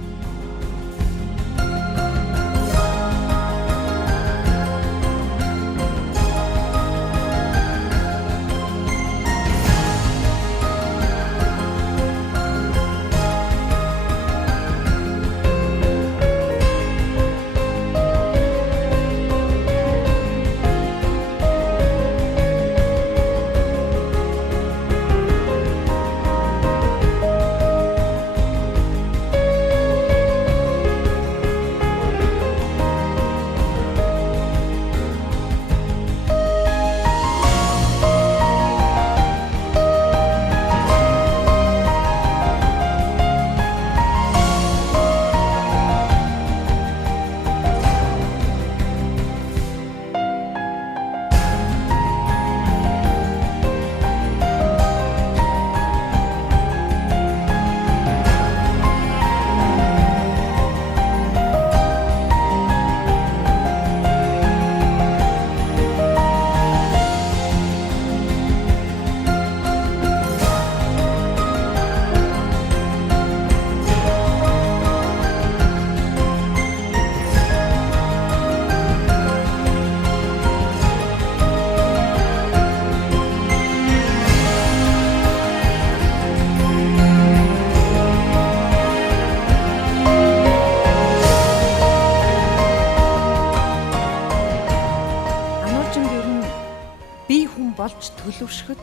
болж төлөвшөхөд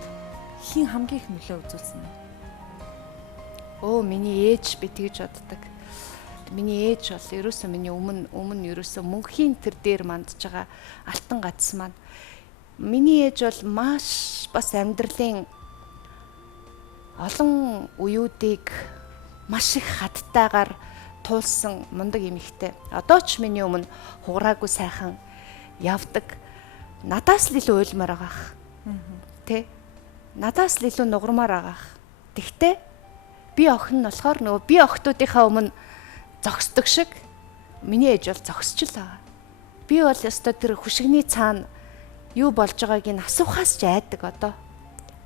хин хамгийн их нөлөө үзүүлсэн нь? Миний ээж би тэгж боддог. Миний ээж бол ерөөсөө миний өмнө ерөөсөө мөнхийн тэр дээр мандж байгаа алтан гац маань. Миний ээж бол маш бас амьдралын олон үеүүдийг маш их хаттайгаар туулсан мундаг эмэгтэй. Одоо ч миний өмнө хугараагүй сайхан явдаг. Надаас л илүү уйлмаар байгаах. Тэ? Надаас л илүү нугармаар байгаах. Тэгтээ би охин нь болохоор нөгөө би охтуудынхаа өмнө зогсдог шиг миний ээж бол зогсч л байгаа. Би бол ёстой тэр хүшигний цаана юу болж байгааг нь асуухаас ч айдаг одоо.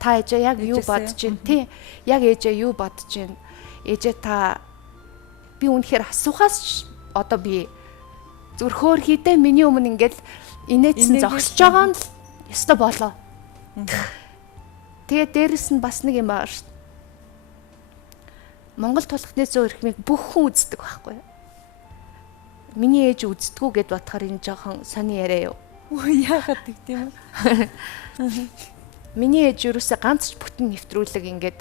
Та ээжээ яг юу бодож байна? Тийм. Яг ээжээ юу бодож байна? Ээжээ та би үнэхээр асуухаас одоо би зүрхөөр хийдэ миний өмнө ингээл инээдсэн зогсож байгаа нь ёстой болоо. Тэгээ дээрэс нь бас нэг юм байна шүү. Монгол тулхны 100 эрхмийг бүх хүн үздэг байхгүй юу? Миний ээж үздэггүй гэд бодохоор энэ жоохон сони яриа юу? Яагаад тийм үү? Миний ээж юусаа ганц ч бүтэн нэвтрүүлэг ингээд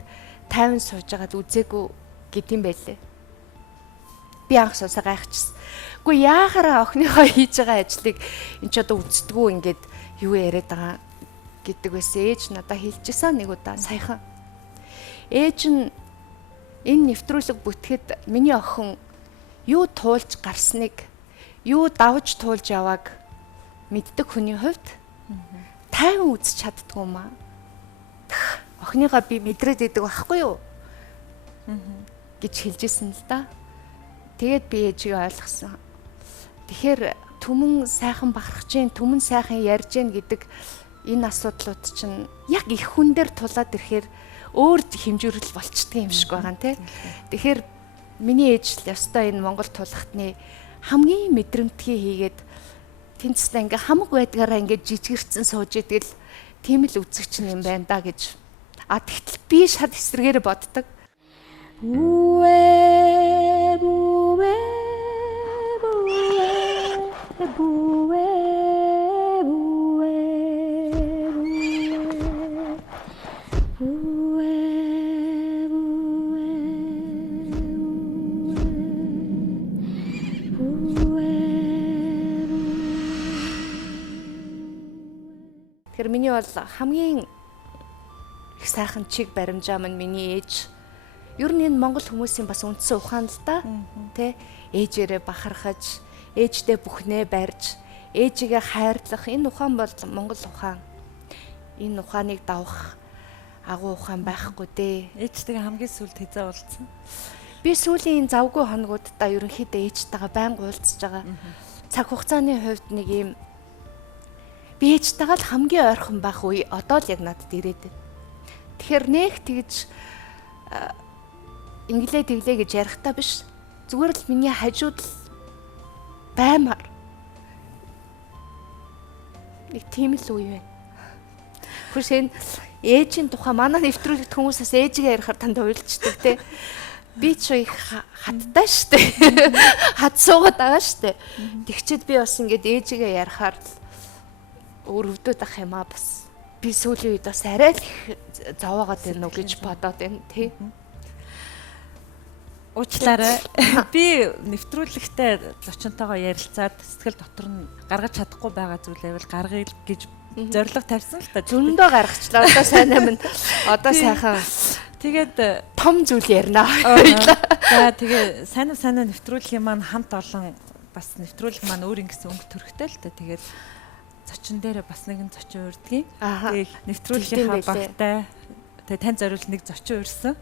50 сууж байгаад үзээгүй гэдэм байлээ. Би анх сонсоо гайхчихсан. Үгүй яахаараа охиныхоо хийж байгаа ажлыг энэ ч одоо үздэггүй ингээд юу яриад байгаа гэдэг байсан. Ээж надад хэлчихсэн нэг удаа саяхан. Ээж нь энэ нэвтрүүлэг бүтгэхэд миний охин юу туулж гарсныг, юу давж туулж явааг мэддэг хүний хувьд 50 үзэж чаддгүй маа. Охиныхоо би мэдрээд идэг байхгүй юу? гэж хэлжсэн л да. Тэгээд би ээжийг ойлгосон. Тэгэхээр түмэн сайхан бахархаж гин, түмэн сайхан ярьж гин гэдэг энэ асуудлууд чинь яг их хүн дээр тулаад ирэхээр өөр хэмжүүрэл болчдөг юм шиг байгаа нэ. Тэгэхээр миний ээж л ёстой энэ Монгол тулхтны хамгийн мэдрэмтгий хийгээд тэнцсэн ингээ хамаг байдгаараа ингээ жижигэрсэн сууж идэл тийм л үзэгч юм байна да гэж. Тэгтэл би шад эсрэгээр боддог. Тэгэхээр миний бол хамгийн их сайхан чиг баримжаа маань миний ээж. Ер нь энэ Монгол хүмүүсийн бас үндсэн ухаан л да. Тэ ээжээрээ бахархаж, ээждээ бүхнээ барьж, ээжигээ хайрлах энэ ухаан бол Монгол ухаан. Энэ ухааныг давах агуу ухаан байхгүй дээ. Ээжтэйгээ хамгийн сүүлд хэзээ уулзсан? Би сүүлийн энэ завгүй хоногудаа ерөнхийдөө ээжтэйгээ байнга уулзж байгаа. Цаг хугацааны хувьд нэг юм би ээжтэйгээ л хамгийн ойрхон байх үе одоо л яг надад ирээд байна. Тэгэхээр нэг тэгж инглээ тэглээ гэж ярихтаа биш. Зүгээр л миний хажууд л баймаар. Нэг тийм л үе байна. Хүсэн ээжийн тухай манай нэвтрүүлэгт хүмүүсээс ээжигээ ярихаар танд уйлждаг те. Би ч их хаттай штэ. Хад суугаад байгаа штэ. Тэгчээд би бас ингээд ээжигээ ярихаар өөр өвдөд ах юм аа бас. Би сүүлийн үед бас арай л их зовоогоод байна уу гэж бодоод байна тий. Уучлаарай. Би нэвтрүүлэгтээ зочинтойгоо ярилцаад сэтгэл дотор нь гаргаж чадахгүй байгаа зүйлээ бол гаргая гэж зорилго тавьсан л та. Зөндөө гаргачлаа. Одоо сайн амин. Одоо сайхан. Тэгээд том зүйл ярина. За тэгээ сайн нэвтрүүлгийн маань хамт олон бас нэвтрүүлэг маань өөр ингэсэн өнгө төрхтэй л та. Тэгээд зочин дээр бас нэгэн зочин урдгийн. Тэгээд нэвтрүүлгийнхаа багтай тэгээ тань зориулж нэг зочин урьсан.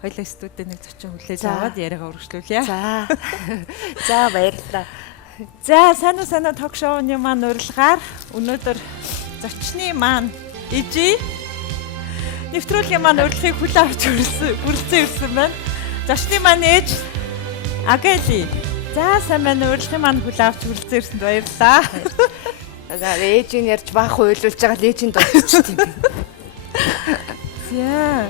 Хоёлаа студид нэг зочин хүлээж аваад яриагаа үргэлжлүүлье. За. За баярлалаа. За сайн ток шоуны маань урилгаар өнөөдөр зочны маань Ижи нэвтрүүлгийн маань урилгыг хүлээн авч хүрэлцэн ирсэн байна. Зочны маань ээж Агали. За сайн байна, урилгын маань хүлээн авч хүрэлцэн ирсэнд баярлалаа. За ээжийн ярьж баах хуйлуулж байгаа л ээжийн дуудчих тийм. За.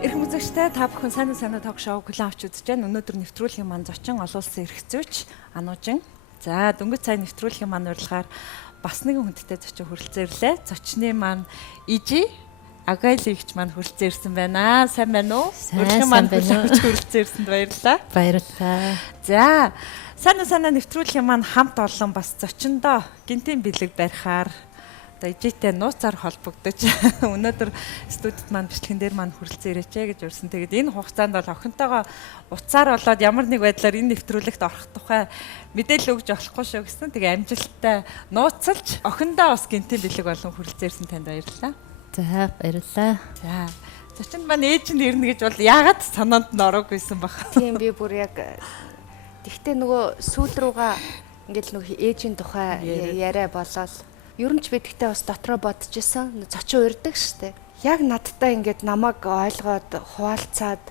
Эрхэм үзэгчтэй та бүхэн сайн ток шоу хүлээн авч үзэж байна. Өнөөдөр нэвтрүүлгийн маань зочин олон улсын эрх зүйч Ануужин. За дөнгөж сая нэвтрүүлгийн маань урилгаар бас нэгэн хүндтэй зочин хүрэлцэн ирлээ. Зочны маань Ижи Агалигч маань хүрэлцэн ирсэн байна. Сайн байна уу? Сайн байна. Хүрэлцэн ирсэнд баярлалаа. Баярлалаа. За сайн нэвтрүүлгийн маань хамт олон бас зочиндоо гинтийн бэлэг барихаар одоо Ижитэй нууцаар холбогдож өнөөдөр студид маань бичлэгэн дээр маань хүрэлцэн ирээчээ гэж урьсан. Тэгээд энэ хугацаанд бол охинтойгоо уцаар болоод ямар нэг байдлаар энэ нэвтрүүлэгт орох тухай мэдээлэл өгж болохгүй шүү гэсэн. Тэгээ амжилттай нууцалж охиндоо бас гинтийн бэлэг болон хүрэлцэн ирсэн танд баярлалаа. За баярлалаа. За зочинд маань ээж нь ирнэ гэж бол яагаад санаанд нь ороогүй байсан баг. Тийм би бүр яг тэгтээ нөгөө сүүл рүүгээ ингээл нөгөө ээжийн тухай яриа болоод ер нь ч би тэгтээ бас дотроо бодож исэн. Зочин урддаг штэ. Яг надтай ингээд намайг ойлгоод хуваалцаад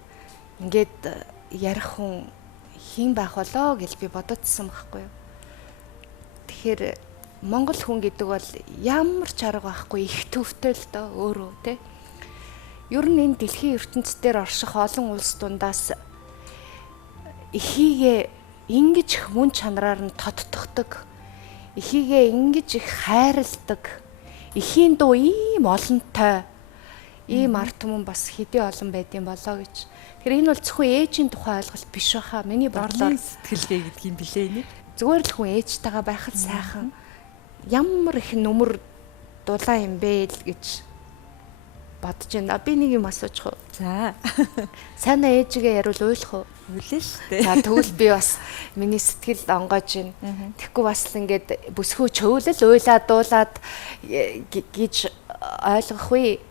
ингээд ярих хүн хэн байх болоо гэж би бодоодсэн байхгүй юу. Тэгэхээр Монгол хүн гэдэг бол ямар ч арга байхгүй их төвтэй л доо өөрөө тий. Ер нь энэ дэлхийн ертөнцийн дээр орших олон улс дундаас эхийгээ ингэж их мөн чанараар нь тодтогдог, эхийгээ ингэж их хайрладаг, эхийн дуу ийм олонтой, ийм арт түмэн бас хэдий олон байдсан болоо гэж. Тэгэхээр энэ бол зөвхөн ээжийн тухай ойлголт биш баха. Миний бодлоор сэтгэлгээ гэдэг юм билээ энийг. Зүгээр л хүн ээжтэйгээ байхад сайхан ямар их нүмер дулаан юм бэ л гэж бодож байна. Би нэг юм асуучих уу? За. Сайн ээжигээ яривал уйлах уу? Үлээ штэ. За тэгвэл би бас миний сэтгэл онгойж байна. Тэгэхгүй бас л ингээд бүсгүй чөөлөл уйлаад дуулаад гэж ойлгох үе.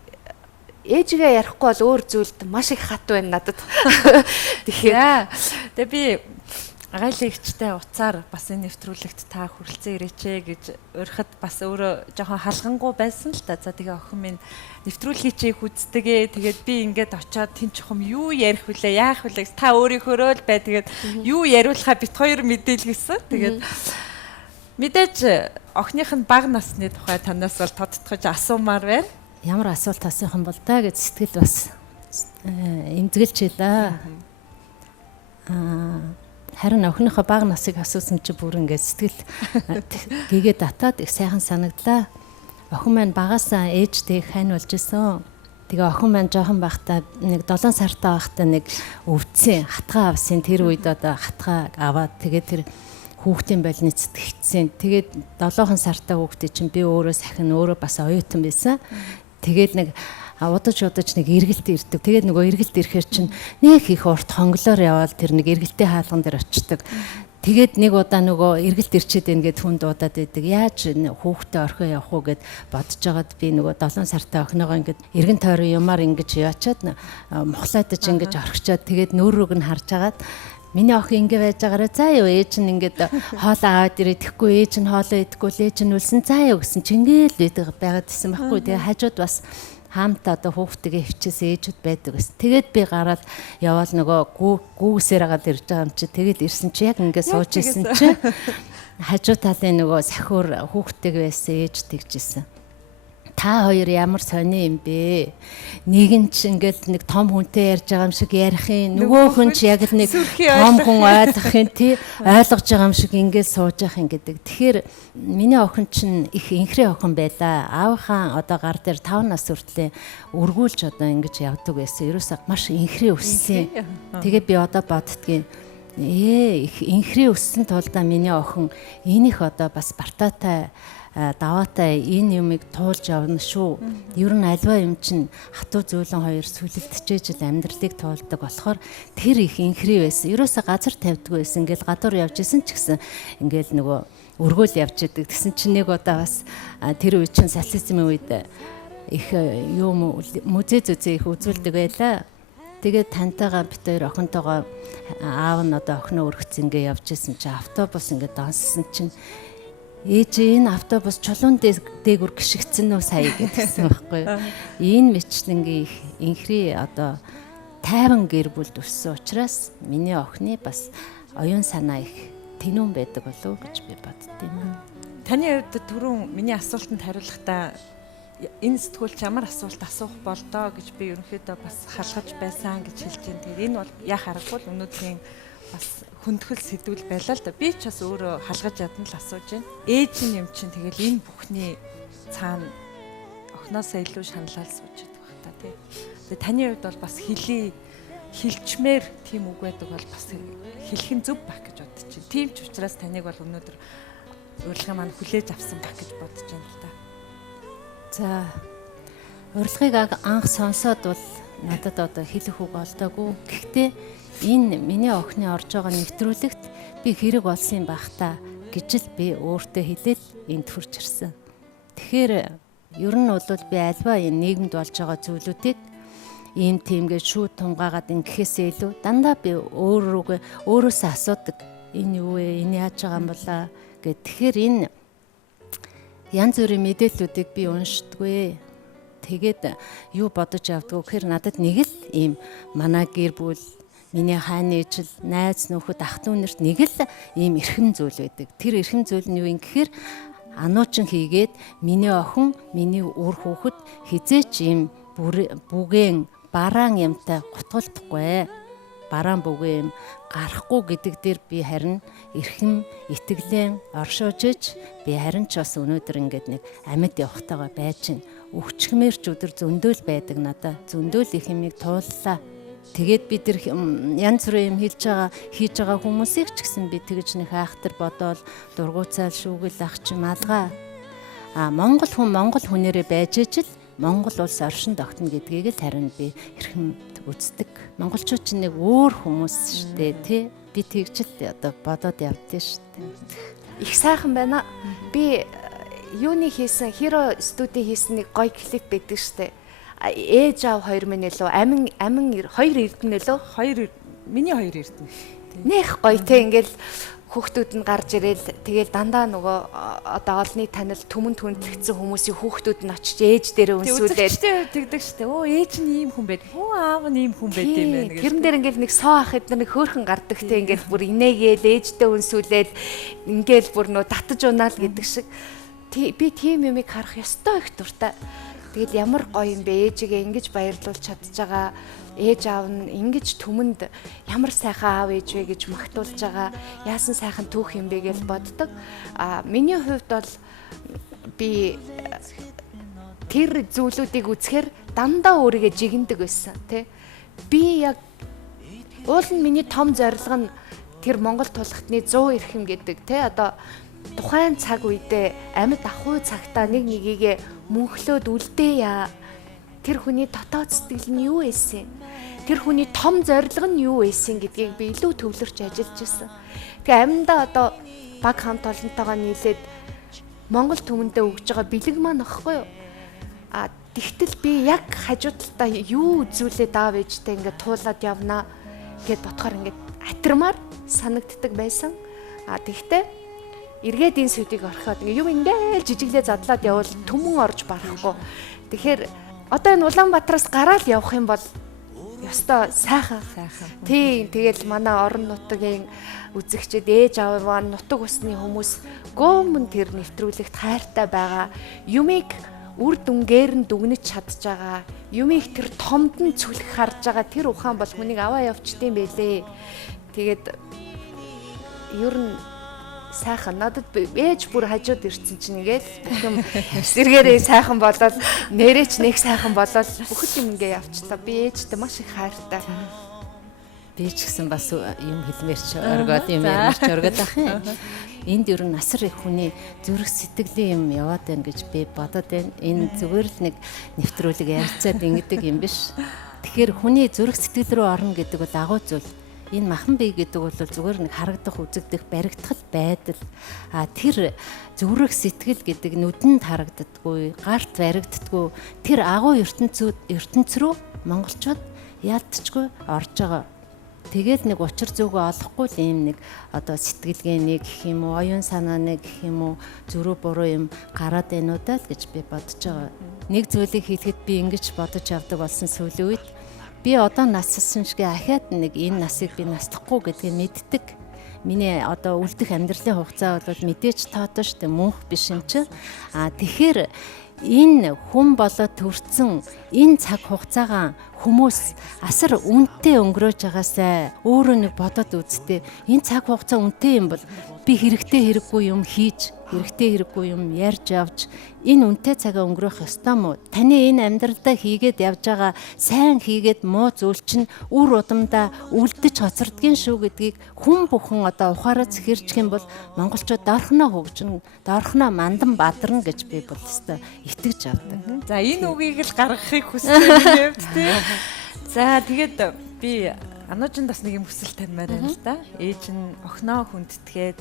Ээжигээ ярихгүй бол өөр зүйлд маш их хат байна надад. Тэгэхээр тэгээ би Агалигчтэй уцаар бас энэ нэвтрүүлэгт та хүрэлцэн ирээчээ гэж урихад бас өөрөө жоохон халгангуй байсан л та. За тэгээ охин минь нэвтрүүлгийг чи их үздэгэ. Тэгээд би ингээд очиод тэн чухам юу ярих вүлээ, яах вүлээ та өөрийнхөө л бай. Тэгээд юу яриулахаа бит хоёр мэдээлгэсэн. Тэгээд мэдээж охиных нь бага насны тухай танаас бол тодтогч асуумаар байна. Ямар асуулт асуух юм бол та гэж сэтгэл бас эмзэглэж илаа. Харин охиныхоо бага насыг асуусан чи бүр ингээд сэтгэл гэгээ татаад их сайхан санагдлаа. Охин маань багасаа ээжтэй хань болж исэн. Тэгээ охин маань жоохон байхдаа нэг 7 сартай байхдаа нэг өвдсөн, хатгаа авсан. Тэр үед одоо хатгаа аваад тэгээ тэр хүүхдийн больницад хэвчсэн. Тэгээд 7 сартай хүүхдээ чинь би өөрөө сахин өөрөө бас оюутан байсан. Тэгээд нэг удаж нэг эргэлт ирдэг. Тэгээд нөгөө эргэлт ирэхээр чинь нэг их урт хонглоор яваад тэр нэг эргэлтийн хаалган дээр очдог. Тэгээд нэг удаа нөгөө эргэлт ирчээд байна гэд хүн дуудаад байдаг. Яаж хүүхдээ орхио явах уу гэд бодож байгаад би нөгөө 7 сартай охиноогоо ингээд эргэн тойрон юмар ингэж яачаад мухлаадаж ингэж орхичоод тэгээд нүүрүүг нь харж агаад миний охин ингэ байж байгаараа заа юу ээж нь ингээд хоол аваад ирэхгүй ээж нь хоолоо идэхгүй ээж нь үлсэн заа юу гэсэн чи ингээл байгаад исэн байхгүй. Тэгээ хажууд бас хаамтаа одоо хүүхдтэйгээ хөвчөөс ээжүүд байдаг гэсэн. Тэгээд би гараад яваал нөгөө гүүсээр агаад ирж байгаа юм чи тэгээд ирсэн чи яг ингээд сууж исэн чи хажуу талын нөгөө сахиур хүүхдтэйгээ байсан ээж тэгжсэн. Та хоёр ямар сони юм бэ? Нэг нь ч ингээл нэг том хүнтэй ярьж байгаа юм шиг ярих юм. Нөгөө хүн ч яг л нэг том хүн ойлгох юм тий. Ойлгож байгаа юм шиг ингээл сууж явах юм гэдэг. Тэгэхээр миний охин чинь их инхрээ охин байлаа. Аавынхаа одоо гар дээр 5 нас хүртлээр өргүүлж одоо ингэж явдаг байсан. Ерөөсөө маш инхрээ өссөн. Тэгээ би одоо боддгийн их инхрээ өссөн тулдаа миний охин энийх одоо бас бартаатай даваатай энэ юмыг туулж явна шүү. Ер нь альва юм чинь хатуу зөөлөн хоёр сүлэлтчээж л амьдралыг туулдаг болохоор тэр их инхрээ байсан. Ерөөсө газар тавьдгүй байсан. Ингээл гадуур явж исэн ч гэсэн ингээл нөгөө өргөөл явж идэг. Тэгсэн чинь нэг удаа бас тэр үе чинь социализмын үед их юм музей зүзээ их үзүүлдэг байлаа. Тэгээд тантайгаа бит хоёр охинтойгоо аав нь одоо охиноо өргөцсөн ингээ явж исэн чинь автобус ингээ донссон чинь ээж энэ автобус чулуун дээгүр гიშгцэн нөө сая гэдгсэн байхгүй юу. Энэ мэтлэнгийн их инхрээ одоо тайван гэр бүлд өссөн учраас миний охины бас оюун санаа их тэнүүн байдаг болов уу гэж би боддtiin. Таны хувьд түрүүн миний асуултанд хариулахдаа энэ сэтгүүлч ямар асуулт асуух болдоо гэж би ерөнхийдөө бас халгаж байсан гэж хэлж байна. Тэгээд энэ бол яа харахгүй өнөөдрийн бас хүндхэл сэдвэл байлаа л да. Би ч бас өөрөө халгаж ядна л асууж байна. Ээж юм чинь тэгэл энэ бүхний цаана охиноосоо илүү шаналал сууж байдаг баг та тий. Тэгээ таны хувьд бол бас хэлчмээр тийм үг байдаг бол бас хэлэх нь зөв байх гэж бодож байна. Тийм ч учраас таныг бол өнөөдөр урилгын маань хүлээж авсан байх гэж бодож байна л да. За урилгыг анх сонсоод бол надад одоо хэлэх үг олдоогүй. Гэхдээ энэ миний охины орж байгаа нэвтрүүлэгт би хэрэг болсон юм байх та гэж л би өөртөө хэлээл энд хүрч ирсэн. Тэгэхээр ер нь бол би альва энэ нийгэмд болж байгаа зүйлүүдийг ийм тиймгээ шүүд тунгаагаад ингэхээсээ илүү дандаа би өөрөөсөө асуудаг. Энэ юу вэ? Энэ яаж байгаа юм болоо гэд. Тэгэхээр энэ янз бүрийн мэдээллүүдийг би уншдаггүй. Тэгээд юу бодож явдггүй гэхээр надад нэг л ийм манай гэр бүл миний хааны ижил, найз нөхөд, ах トゥ нарт нэг л ийм эрхэм зүйл байдаг. Тэр эрхэм зүйл нь юу юм гэхээр ануучин хийгээд миний охин, миний үр хүүхэд хизээч ийм бүгэн бараан юмтай гутгалдахгүй. Бараан бүгэн юм гарахгүй гэдэг дээр би харин эрхэм, итгэлэн оршоожж би харин ч бас өнөөдөр ингээд нэг амьд явахтайгаа байж гин. Өвчгмээр ч өдөр зөндөөл байдаг надаа. Зөндөөл их юмыг тууллаа. Тэгээд бид нар янз бүрийн юм хийж байгаа хүмүүсийг ч гэсэн би тэгж нэг айхтар бодоол дургуцаал шүүгэл ах чи малгай. Монгол хүнээрээ байж ижил Монгол улс оршин тогтно гэдгийг л харин би хэрхэн үздэг. Монголчууд ч нэг өөр хүмүүс шүү дээ тий. Би тэгж л одоо бодоод явдээ шүү дээ. Их сайхан байна. Би юуны хийсэн Hero студийн хийсэн нэг гоё клип байдаг шүү дээ. Ээж аав хоёр минь илүү амин хоёр эрдэнэ илүү миний хоёр эрдэнэ. Нэх гоё те ингээл хүүхдүүд нь гарч ирээл тэгэл дандаа нөгөө одоо олонний танил түмэн түнцэгдсэн хүмүүсийн хүүхдүүд нь очиж ээж дээрээ өнсүүлээд тэгдэг штэ. Өө ээж нь ийм хүн байд. Хөө аав нь ийм хүн байд юм байна гэж. Тэрэн дээр ингээл нэг соо ах эдгээр нэг хөөхөн гардаг те ингээл бүр инээгээл ээждээ өнсүүлээд ингээл бүр нөө татаж унаал гэдэг шиг. Би тийм юмыг харах ёстой их дуртай. Тэгэл ямар гоё юм бэ ээжигээ ингэж баярлуулж чадж байгаа. Ээж аав нь ингэж түмэнд ямар сайхан аав ээж вэ гэж магтуулж байгаа. Яасан сайхан түүх юм бэ гэж боддог. Миний хувьд бол би тэр зүйлүүдийг үзэхээр дандаа өөрийгөө жигэндэг байсан тий. Би яг уул нь миний том зорилго нь тэр Монгол тулхтны 100 эрхэм гэдэг тий. Одоо тухайн цаг үедээ амьд ахуй цагтаа нэг нэгийгээ мөнхлөөд үлдээе. тэр хүний дотоод сэтгэл нь юу байсан? Тэр хүний том зорилго нь юу байсан гэдгийг би илүү төвлөрч ажиллаж байсан. Тэгээ аминдаа одоо баг хамт олонтойгоо нийлээд Монгол түмэндээ өгж байгаа бэлэг маань ахгүй юу? Тэгтэл би яг хажуу талдаа юу үзүүлээд аав ээжтэй ингээд туулаад явнаа гэд ботхоор ингээд атрамаар санагддаг байсан. Тэгтээ эргээд энэ сүдийг орхиод ингээ юм ингээл жижиглээ задлаад явбал түмэн орж барахгүй. Тэгэхээр одоо энэ Улаанбаатараас гараад явах юм бол ёстой сайхан. Тийм тэгэл манай орон нутгийн үзэгчид ээж аав маань нутаг усны хүмүүс гомн тэр нэвтрүүлэгт хайртай байгаа. Юмыг үр дүнгээр нь дүгнэж чадж байгаа. Юмыг тэр томд нь цүлэх харж байгаа тэр ухаан бол хүнийг аваа явчдсан байлээ. Тэгээд ер нь сайхан надад ээж бүр хажууд ирсэн чинь ингээл бүх юм эсэргээрээ сайхан болоод нэрээч нэг сайхан болоод бүх юм ингээ явчлаа. Би ээжтэй маш их хайртай. Би ч гэсэн бас юм хэлмээрч оргоод юм ярьж оргоод ах юм. Энд ер нь насар их хүний зүрх сэтгэлийн юм яваад байна гэж би бодоод байна. Энэ зүгээр л нэг нэвтрүүлэг ярилцаад ингэдэг юм биш. Тэгэхээр хүний зүрх сэтгэл рүү орно гэдэг бол агуу зүйл. Энэ махан бие гэдэг бол зүгээр нэг харагдах, үзэгдэх, баригдах байдал. Тэр зүрх сэтгэл гэдэг нүдэнд харагддаггүй, гарт баригддаггүй. Тэр агуу ертөнц рүү монголчууд яалтчгүй орж байгаа. Тэгээд нэг учир зүгөө олохгүй л ийм нэг одоо сэтгэлгээний гэх юм уу, оюун санааны гэх юм уу, зөрүү буруу юм гараад байна уу даа л гэж би бодож байгаа. Нэг зүйлийг хийхэд би ингэж бодож явдаг болсон сүүлийн үед би одоо нассан шиг ахаад нэг энэ насыг би наслахгүй гэдгийг мэддэг. Миний одоо үлдэх амьдралын хугацаа бол мэдээж тоотой шүү дээ, мөнх биш юм чинь. Тэгэхээр энэ хүн болоод төрсэн энэ цаг хугацаагаа хүмүүс асар үнэтэй өнгөрөөж байгаасай өөрөө нэг бодоод үзтээ. Энэ цаг хугацаа үнэтэй юм бол би хэрэгтэй хэрэггүй юм хийж, хэрэгтэй хэрэггүй юм ярьж явж энэ үнэтэй цагаа өнгөрөх ёстой мó? Таны энэ амьдралдаа хийгээд явж байгаа сайн хийгээд муу зүйл чинь үр удамдаа үлдэж хоцордгийн шүү гэдгийг хүн бүхэн одоо ухаараа зэхэрчих юм бол монголчууд доорхноо хөгжин, доорхноо мандан бадарна гэж би бол өстой итгэж авдаг. За энэ үгийг л гаргахыг хүсэж байна юм тий. За тэгээд би ануужинд бас нэг юм хүсэл таньмаар байна л да. Ээж нь охиноо хүндэтгээд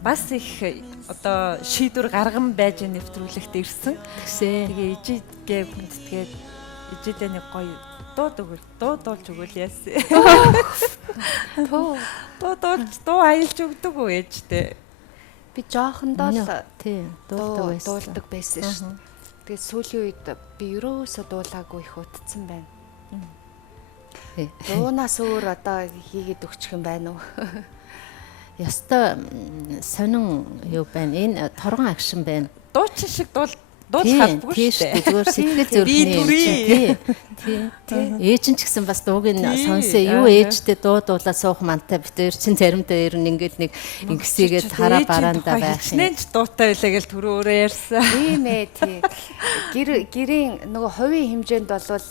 бас их одоо шийдвэр гарган байж нэвтрүүлэгт ирсэн. Тэгээ ээжигээ хүндэтгээд ээжидээ нэг гоё дуулж өгвөл яасан. Дуу аялж өгдөг үү ээжтэй? Би жоохондоо л дуулдаг байсан шүү дээ. Тэгээд сүүлийн үед би ерөөсөө дуулаагүй их утцсан байна. Дуунаас өөр одоо хийгээд өгчих юм байна уу? Яста сонин юу байна? Энэ торгон агшин байна. Дуучин шиг дуулахалбгүй шүү дээ. Зүгээр сэтгэл зүрхний юм. Тийм. Ээж нь ч гэсэн бас дууг нь сонсоо юу ээжтэй дуулаад суух мантай битээр чин заримдаа ер нь ингээд нэг ингэсийгээд хараа бараандаа байх юм. Нэнч дуутай байлаа гэж түрүү өөрөө ярьсан. Тийм ээ тий. Гэрийн нөгөө хувийн хэмжээнд болвол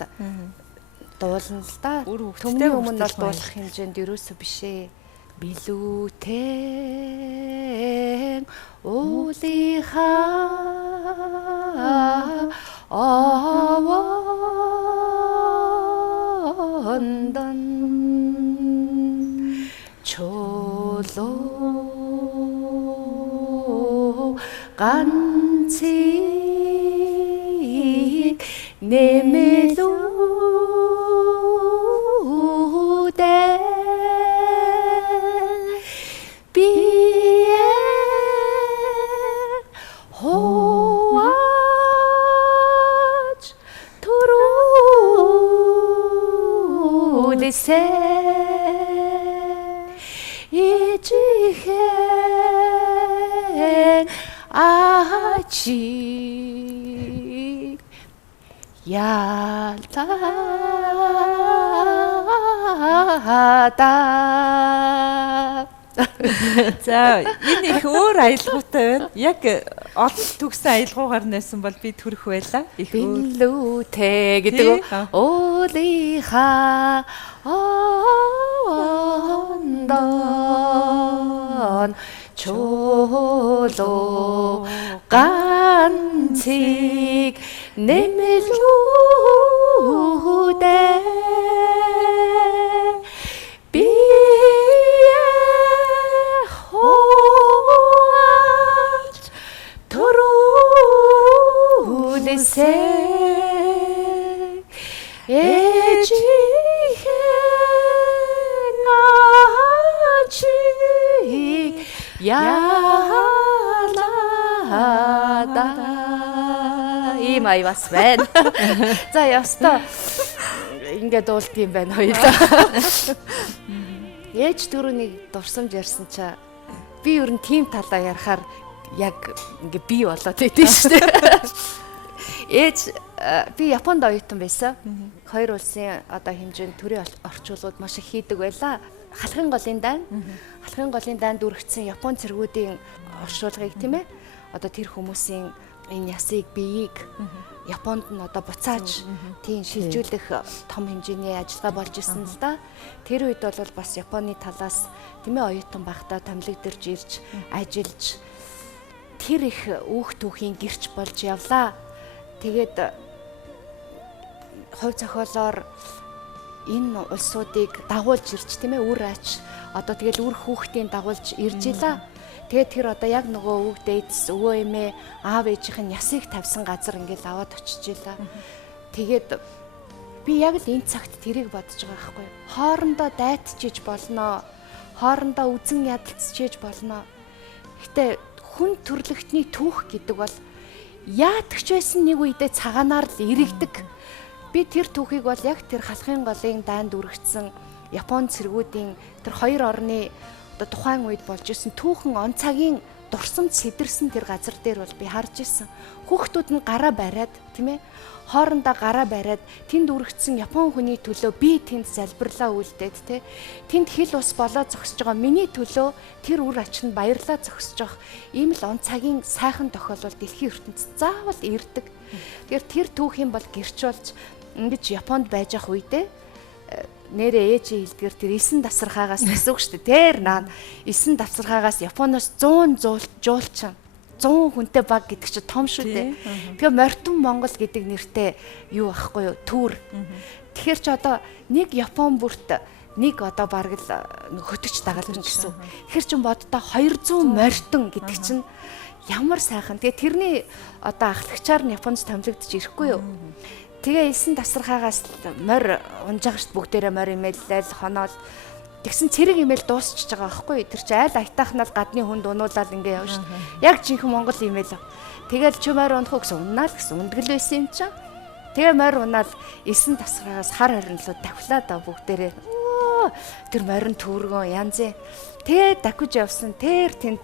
дуулна л да. Төмний өмнө бол дуулах хэмжээнд ерөөсөө бишээ. Билүүтэн уулийнхаа авандан чолоо ганцыг нэмэлүүдэ 이지행 아직 얄다하다. За энэ их өөр аялгаутай байна. Яг олон төгсөн аялгаугаар нээсэн бол би төрөх байлаа. Их билүүтэй гэдэг уулийнхаа авандан чолоо ганцыг нэмэлүүдэ би хооч төрүүлсэ ээжихэн ачиг яалада ийм ай бас байна. За яста ингээд уулт юм байна хоёлаа. Ээж түрүүнийг дурсамж ярьсан чаа би ер нь тийм талаа ярахаар яг ингээ бий болоод байдсан шүү дээ. Ээж би Японд оюутан байсан. Хоёр улсын одоо хэмжээнд төрийн орчуулгууд маш их хийдэг байлаа. Халахын голын дайнд үргэлжсэн Япон цэргүүдийн оршуулгыг тийм ээ. Одоо тэр хүмүүсийн энэ ясыг биеийг Японд нь одоо буцааж тийм шилжүүлэх том хэмжээний ажиллагаа болж исэн л да. Тэр үед бол бас Японы талаас тийм ээ оюутан байхдаа томилогдэрж ирж ажиллаж тэр их өөх түүхийн гэрч болж явлаа. Тэгээд хувь зохиолоор энэ улсуудыг дагуулж ирж тийм ээ үр ач одоо тэгэл үр хүүхдийн дагуулж ирж илаа. Тэгээд тэр одоо яг нөгөө өвөг дээдс өвөө эмээ аав ээжийнх нь ясыг тавьсан газар ингээл аваад очиж илаа. Тэгээд би яг л энэ цагт тэрийг бодож байгаа байхгүй. Хоорондоо дайтчиж болно. Хоорондоо үзэн ядалцчиж болно. Гэтэ хүн төрлөختний түүх гэдэг бол яатагч байсан нэг үедээ цагаанаар л иргэдэг. Би тэр түүхийг бол яг тэр халахын голын дайнд үргэлжсэн Япон цэргүүдийн тэр хоёр орны одоо тухайн үед болж исэн түүхэн он цагийн дурсамж сэдэрсэн тэр газар дээр бол би харж исэн. Хүүхдүүд нь гараа бариад тийм ээ хоорондоо гараа бариад тэнд үргэлжсэн Япон хүний төлөө би тэнд залбирлаа үлдээд тийм тэнд хил ус болоо зогсож байгаа миний төлөө тэр үр ачинд баярлаа зогсож байгаа ийм л он цагийн сайхан тохиолдол дэлхийн ертөнцид заавал ирдэг. Тэгэхээр тэр түүхийн бол гэрч болж ингэж Японд байж ах үедээ нэрээ ээжийн хэлдгэр тэр 9 давсархаагаас гэсэн үг шүү дээ. Тэр наа 9 давсархаагаас Японоос 100 жуулчин 100 хүнтэй баг гэдэг чинь том шүү дээ. Тэгэхээр Морьтон Монгол гэдэг нэртэй юу ахгүй юу? Түүр. Тэгэхээр ч одоо нэг Япон бүрт нэг одоо бараг л хөтөч дагална гэсэн. Тэгэхээр ч боддоо 200 Морьтон гэдэг чинь ямар сайхан. Тэгээ тэрний одоо ахлагчаар нь Японд томилогдож ирэхгүй юу? Тэгээ 9 тасархаагаас морь унжаага шүү бүгдээрээ морь имэйлэл хоноол тэгсэн цэрэг имэйл дуусчихж байгаа байхгүй тэр чи айл айтаахнаар гадны хүнд унуулаад ингээ явна шүү яг жинхэнэ монгол имэйл тэгэл чи морь унах гэсэн унаа л гэсэн үндгэл байсан юм чинь тэгээ морь унаал 9 тасархаагаас хар хоринлууд давхлаа да бүгдээрээ тэр морин төргөн янзын тэгээ дахиж явсан тэр тэнд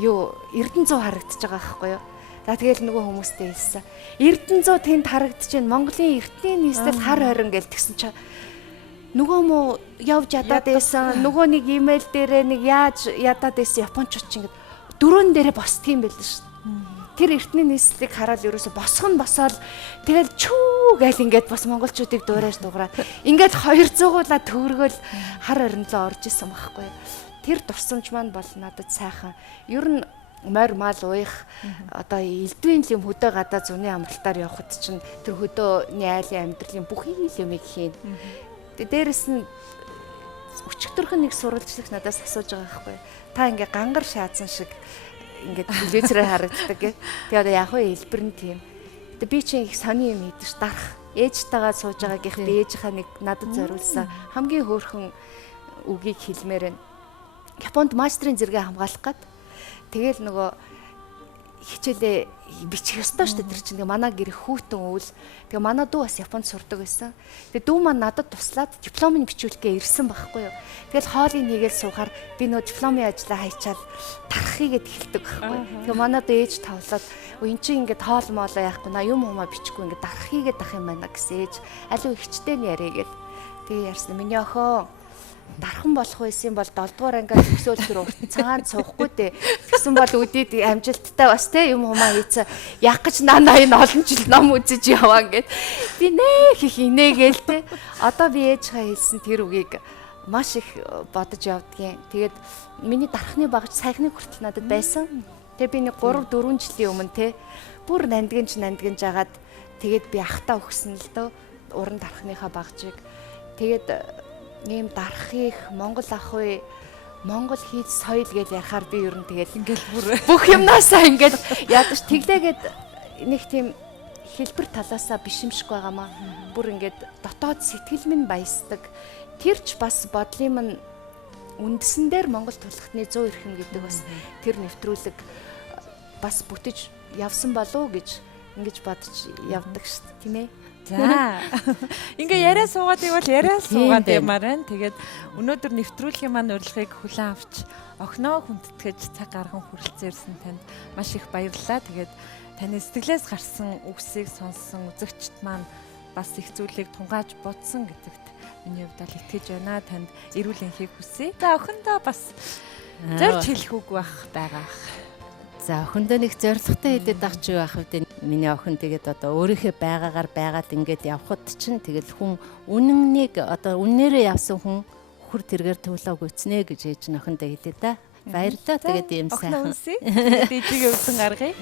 юу Эрдэнэзүү харагдаж байгаа байхгүй юу. За тэгэл нөгөө хүмүүстэй хэлсэн. Эрдэнэзүү тэнд харагдчихээн Монголын эртний нийслэл хар хорин гэл тэгсэн чинь нөгөө мó явж ядаад байсан. Нөгөө нэг имэйл дээрээ нэг яаж ядаад байсан японочууд чинь ингээд дөрөөн дээрээ босдгийм байл шүү дээ. Тэр эртний нийслэлийг хараад ерөөсө босгон босоод тэгэл чүү гээл ингээд бас монголчуудыг дуурайж дуураад ингээд 200-уулаа төөргөөл хар хоринлоо орж исэн байхгүй. Тэр дурсамж маань бол надад сайхан. Ер нь морь мал уух одоо элдвийн юм хөдөө гадаа зуны амралтаар явхад чинь тэр хөдөөний айлын амьдралын бүх юмыг хийн. Тэгээ дээрэс нь өчигдөрхөн нэг сурвалжлагч надаас асууж байгаа байхгүй. Та ингээ гангар шаацсан шиг ингээд телевизээр харагддаг. Тэгээ одоо яг хөө хэлбэр нь тийм. Тэгээ би чинь их сони юм хийдэж дарах. Ээжтэйгээ сууж байгаагийнх би ээжийнхаа нэг надад зориулсан хамгийн хөөрхөн үгийг хэлмээр байна. Японд мастрын зэрэгээ хамгаалах гээд тэгэл нөгөө хичээлээ бичих ёстой шүү дээ тэр чинь. Тэгээ манай гэр хүүтэн өвөл. Тэгээ манай дүү бас Японд сурдаг байсан. Тэгээ дүү маань надад туслаад дипломын бичүүлгээ ирсэн байхгүй юу. Тэгэл хоолыг хийгээл суухаар би нөгөө дипломын ажлаа хайчаад тарахыгээд эхэлдэг байхгүй юу. Тэгээ манай дүү ээж тавлаад эн чинь ингээд хоол моолоо яахгүй на юм юмаа бичихгүй ингээд дарахыгээд ах юм байна гэсэн ээж аливаа ихчтэй нь яриагээл. Тэгээ ярьсан миний охин дархан болох байсан бол 7 дугаар ангиас өсөөл тэр урт цагаан суухгүй дээ. Тэгсэн бол үдийд амжилттай бас те юм хумаа хийцээ. Яг гэж нана энэ олон жил ном үзэж яваа гэд. Би нэх их инээгээл те. Одоо би ээжхээ хэлсэн тэр үгийг маш их бодож явдгийн. Тэгээд миний дархны багж саяхны хүртэл надад байсан. Тэгээ би нэг 3 4 жилийн өмнө те бүр нандгинж агаад Тэгээд би ахтаа өгсөн л дөө уран дарахныхаа багжийг. Тэгээд ийм дарахыг Монгол ах вэ, Монгол хийц соёл гэж ярихаар би ер нь тэгээд ингээл бүр бүх юмнасаа ингээд ядаж тэглээгээд нэг тийм хэлбэр талаасаа биш юм шиг байгаамаа. Бүр ингээд дотоод сэтгэл минь баясдаг. Тэрч бас бодлын минь үндсэн дээр Монгол тулхтны 100 эрхэм гэдэг бас тэр нэвтрүүлэг бас бүтэж явсан болов уу гэж ингэж бодож явдаг шүү дээ, тийм ээ. За. Ингээ яриа суугаад ивэл яриа суугаад юмар байна. Тэгээд өнөөдөр нэвтрүүлгийн маань урилгыг хүлээн авч огноо хүндэтгэж цаг гарган хүрэлцэн ирсэн танд маш их баярлалаа. Тэгээд таны сэтгэлээс гарсан үгсийг сонссон үзэгчд маань бас их зүйлийг тунгааж бодсон гэдэгт миний хувьд л итгэж байна. Танд эрүүл энхийг хүсье. За охиндоо бас зорж хэлэх үг байгаа. За охиндоо нэг зоригтой хэдэд ах чи байх үед миний охин тэгээд одоо өөрийнхөө байгаагаар байгаад ингээд явхад чинь тэгэл хүн үнэннийг одоо үннээрээ явсан хүн хүр тэргээр төвлөө гүйцнэ гэж ээж нь охиндоо хэлээ да. Баярлалаа. Тэгээд ийм сайхан. Тэгээд ээжигээ өвсөн гаргая.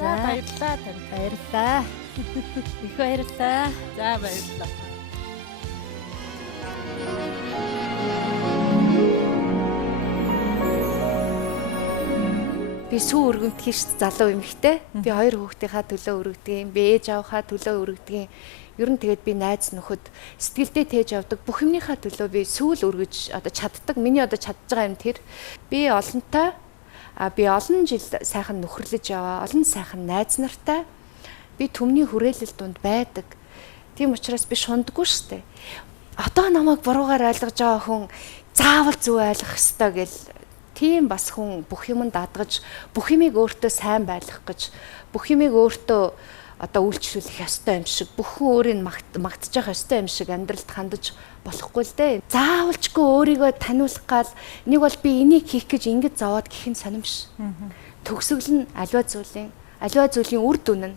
За баярлалаа танд. Баярлалаа. Их баярлалаа. За баярлалаа. Би сүү өргөмт хийш залуу эмэгтэй. Би 2 хүүхдийнхаа төлөө өргөдөг. Би ээж авахаа төлөө өргөдөг. Ер нь тэгээд би найз нөхөд сэтгэлдээ тээж авдаг. Бүх юмныхаа төлөө би сүүл өргөж одоо чаддаг. Миний одоо чадж байгаа юм тэр. Би олонтой би олон жил сайхан нөхөрлөж яваа. Олон сайхан найз нартай. Би түмний хүрээлэл донд байдаг. Тийм учраас би шундаггүй штэ. Одоо намайг буруугаар ойлгож байгаа хүн заавал зөв ойлгох ёстой гэл тийм бас хүн бүх юмд дадгаж бүх юмыг өөртөө сайн байлгах гэж бүх юмыг өөртөө одоо үйлчлүүлэх ёстой юм шиг бүх хүн өөрийг магтаж явах ёстой юм шиг амьдралд хандаж болохгүй л дээ. Заавалчгүй өөрийгөө таниулах гал нэг бол би энийг хийх гэж ингэж зовоод гэх нь сонирмш. Төгсгөл нь аливаа зүйлийн үр дүн нь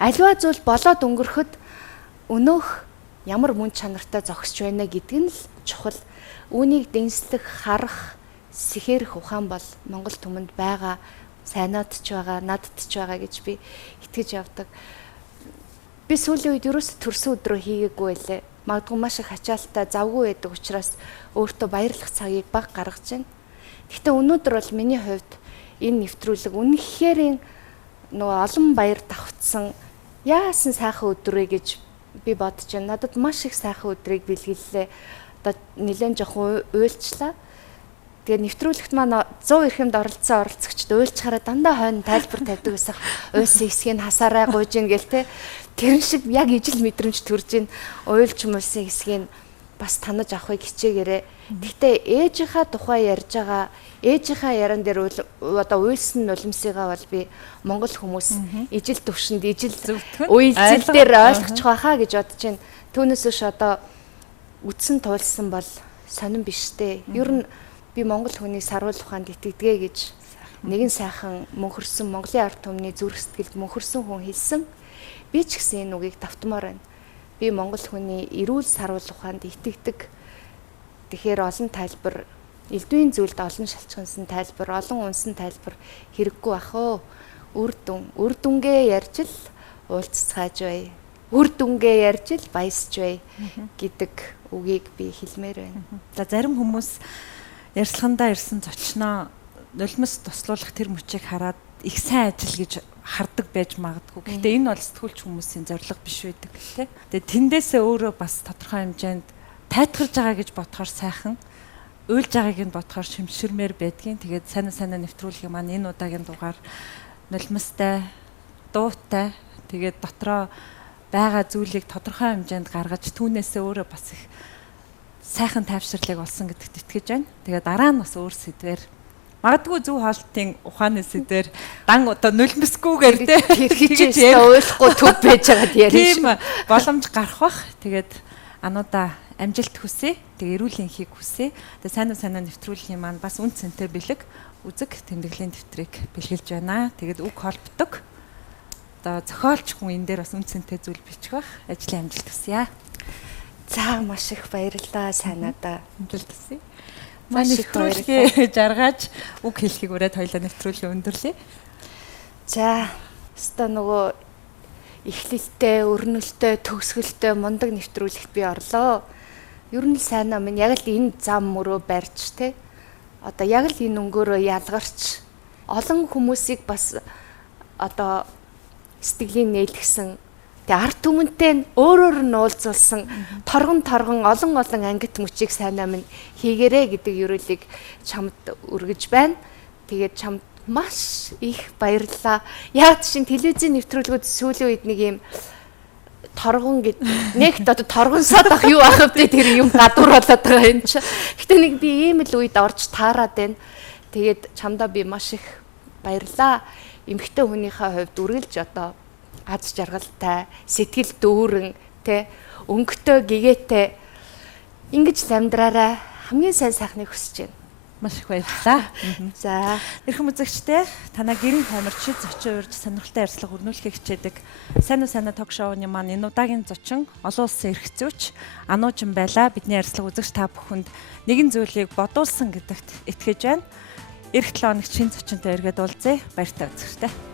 аливаа зүйл болоод өнгөрөхөд өнөөх ямар мөн чанартай зогсож байна гэдэг нь л чухал. Үүнийг дэнслэх, харах, сэхэрх ухаан бол Монгол түмэнд байгаа, сайнаад ч байгаа, надад ч байгаа гэж би итгэж явдаг. Би сүүлийн үед ерөөсө төрсөн өдрөө хийгээгүй байлээ. Магадгүй маш их ачаалттай, завгүй байдаг учраас өөртөө баярлах цагийг бага гаргаж байна. Гэхдээ өнөөдөр бол миний хувьд энэ нэвтрүүлэг үнэхээр нөгөө олон баяр давтсан яасан сайхан өдрөө гэж би бодож байна. Надад маш их сайхан өдрийг бэлгэллээ. Одоо нэлээд жоохон уйлчлаа. Тэгээ нэвтрүүлэгт маань 100 эрхэмд оролцсон оролцогчд уйлчхаараа дандаа хойно тайлбар тавьдаг байсан. Уйлсан хэсгийг хасаарай гуйж ин гэл те. Тэрэн шиг яг ижил мэдрэмж төрж ин уйлж мулсан хэсгийг бас танаж авахыг хичээгээрээ. Гэхдээ ээжийнхаа тухай ярьж байгаа ээжийнхаа яран дээр одоо уйлсан нулимсыгаа бол би монгол хүмүүс ижил төвшөнд ижил уйлзэл дээр ойлгочих байхаа гэж бодож байна. Түүнээс биш одоо үтсэн туулсан бол сонирн биш дээ. Ер нь би монгол хүний саруул ухаанд итгэдэг гэж нэгэн сайхан мөнхөрсөн Монголын ард түмний зүрх сэтгэлд мөнхөрсөн хүн хэлсэн. Би ч гэсэн энэ үгийг давтмаар байна. Би монгол хүний эрүүл саруул ухаанд итгэдэг. Тэгэхээр олон тайлбар, элдвийн зүйлд олон шалчгансан тайлбар, олон унсан тайлбар хэрэггүй ах оо. Үр дүнгээ ярьж л уулзцааж бай. Үр дүнгээ ярьж л баясч бай гэдэг үгийг би хэлмээр байна. За зарим хүмүүс ярьслахандаа ирсэн зочноо нулимс туслуулах тэр мөчийг хараад их сайн ажил гэж хардаг байж магадгүй. Гэхдээ энэ бол сэтгүүлч хүмүүсийн зорилго биш байдаг тий. Тэгээ тэндээсээ өөрөө бас тодорхой хэмжээнд тайтгарж байгаа гэж бодохоор сайхан, уйлж байгааг нь бодохоор шимширмээр байдгийн. Тэгээд сайн нэвтрүүлгийн маань энэ удаагийн дугаар нулимстай, дуутай тэгээд дотроо байгаа зүйлийг тодорхой хэмжээнд гаргаж түүнээсээ өөрөө бас их сайхан тайвширлыг олсон гэдэгт итгэж байна. Тэгээ дараа нь бас өөр сэдвэр магадгүй зөв хоолтын ухааны сэдвэр дан одоо нулимсгүйгээр тэгж ойлгохгүй төв байж байгаад ярина. Тийм боломж гарах бах. Тэгээд ануудаа амжилт хүсье. Тэгээ эрүүл энхийг хүсье. Тэгээ сайн нэвтрүүлгийн маань бас үн цэнтэй бэлэг үзэг тэмдэглэлийн дэвтрийг бэлгэлж байна. Тэгээд үг холбдог. одоо зохиолч хүн энэ дээр бас үнцэнтэй зүйл бичих бах. Ажлын амжилт хүсье. За маш их баярлалаа сайнадаа. Амжилт хүсье. Маш их нэвтрүүлгээ жаргаж үг хэлхийг өрөөд хоёлаа нэвтрүүлгээ өндөрлөе. За өстой нөгөө эхлэлтэй, өрнөлттэй, төгсгөлтэй мундаг нэвтрүүлэгт би орлоо. Ер нь сайнаа минь яг л энэ зам мөрөө барьж те. Одоо яг л энэ өнгөөрөө ялгарч олон хүмүүсийг бас одоо сэтгэлийн нээлгсэн тэгээ арт түмэнтэй өөрөөр нь уулзуулсан торгон олон ангит мөчийг сайнаа минь хийгэрээ гэдэг ерөөлийг чамд өргөж байна. Тэгээд чамд маш их баярлалаа. Яг чинь телевизийн нэвтрүүлгүүд сүүлийн үед нэг юм торгон нэгт одоо торгонсоод ах юу ах вэ тэр юм гадуур болоод байгаа юм чи. Гэтэ нэг би ийм л үед орж таарад байна. Тэгээд чамдаа би маш их баярлалаа. Эмэгтэй хүнийхээ хувьд үргэлж одоо аз жаргалтай, сэтгэл дүүрэн, тэ өнгөтэй, гэгээтэй ингэж амьдраарай. Хамгийн сайн сайхныг хүсэж байна. Маш их баярлалаа. За, Эрхэм үзэгчтэй танаа гэрийн хаймарч шид зочин урьж сонирхолтой ярилцлага өрнүүлэхийг хичээдэг. Сайн уу сайнаа ток шоуны маань энэ удаагийн зочин олон улсын эрх зүйч Ануучин байлаа. Бидний ярилцлага үзэгч та бүхэнд нэгэн зүйлийг бодуулсан гэдэгт итгэж байна. Эх 7 хоногт шинэ зочинтой эргээд уулзъя. Баяртай үзэгчтэй.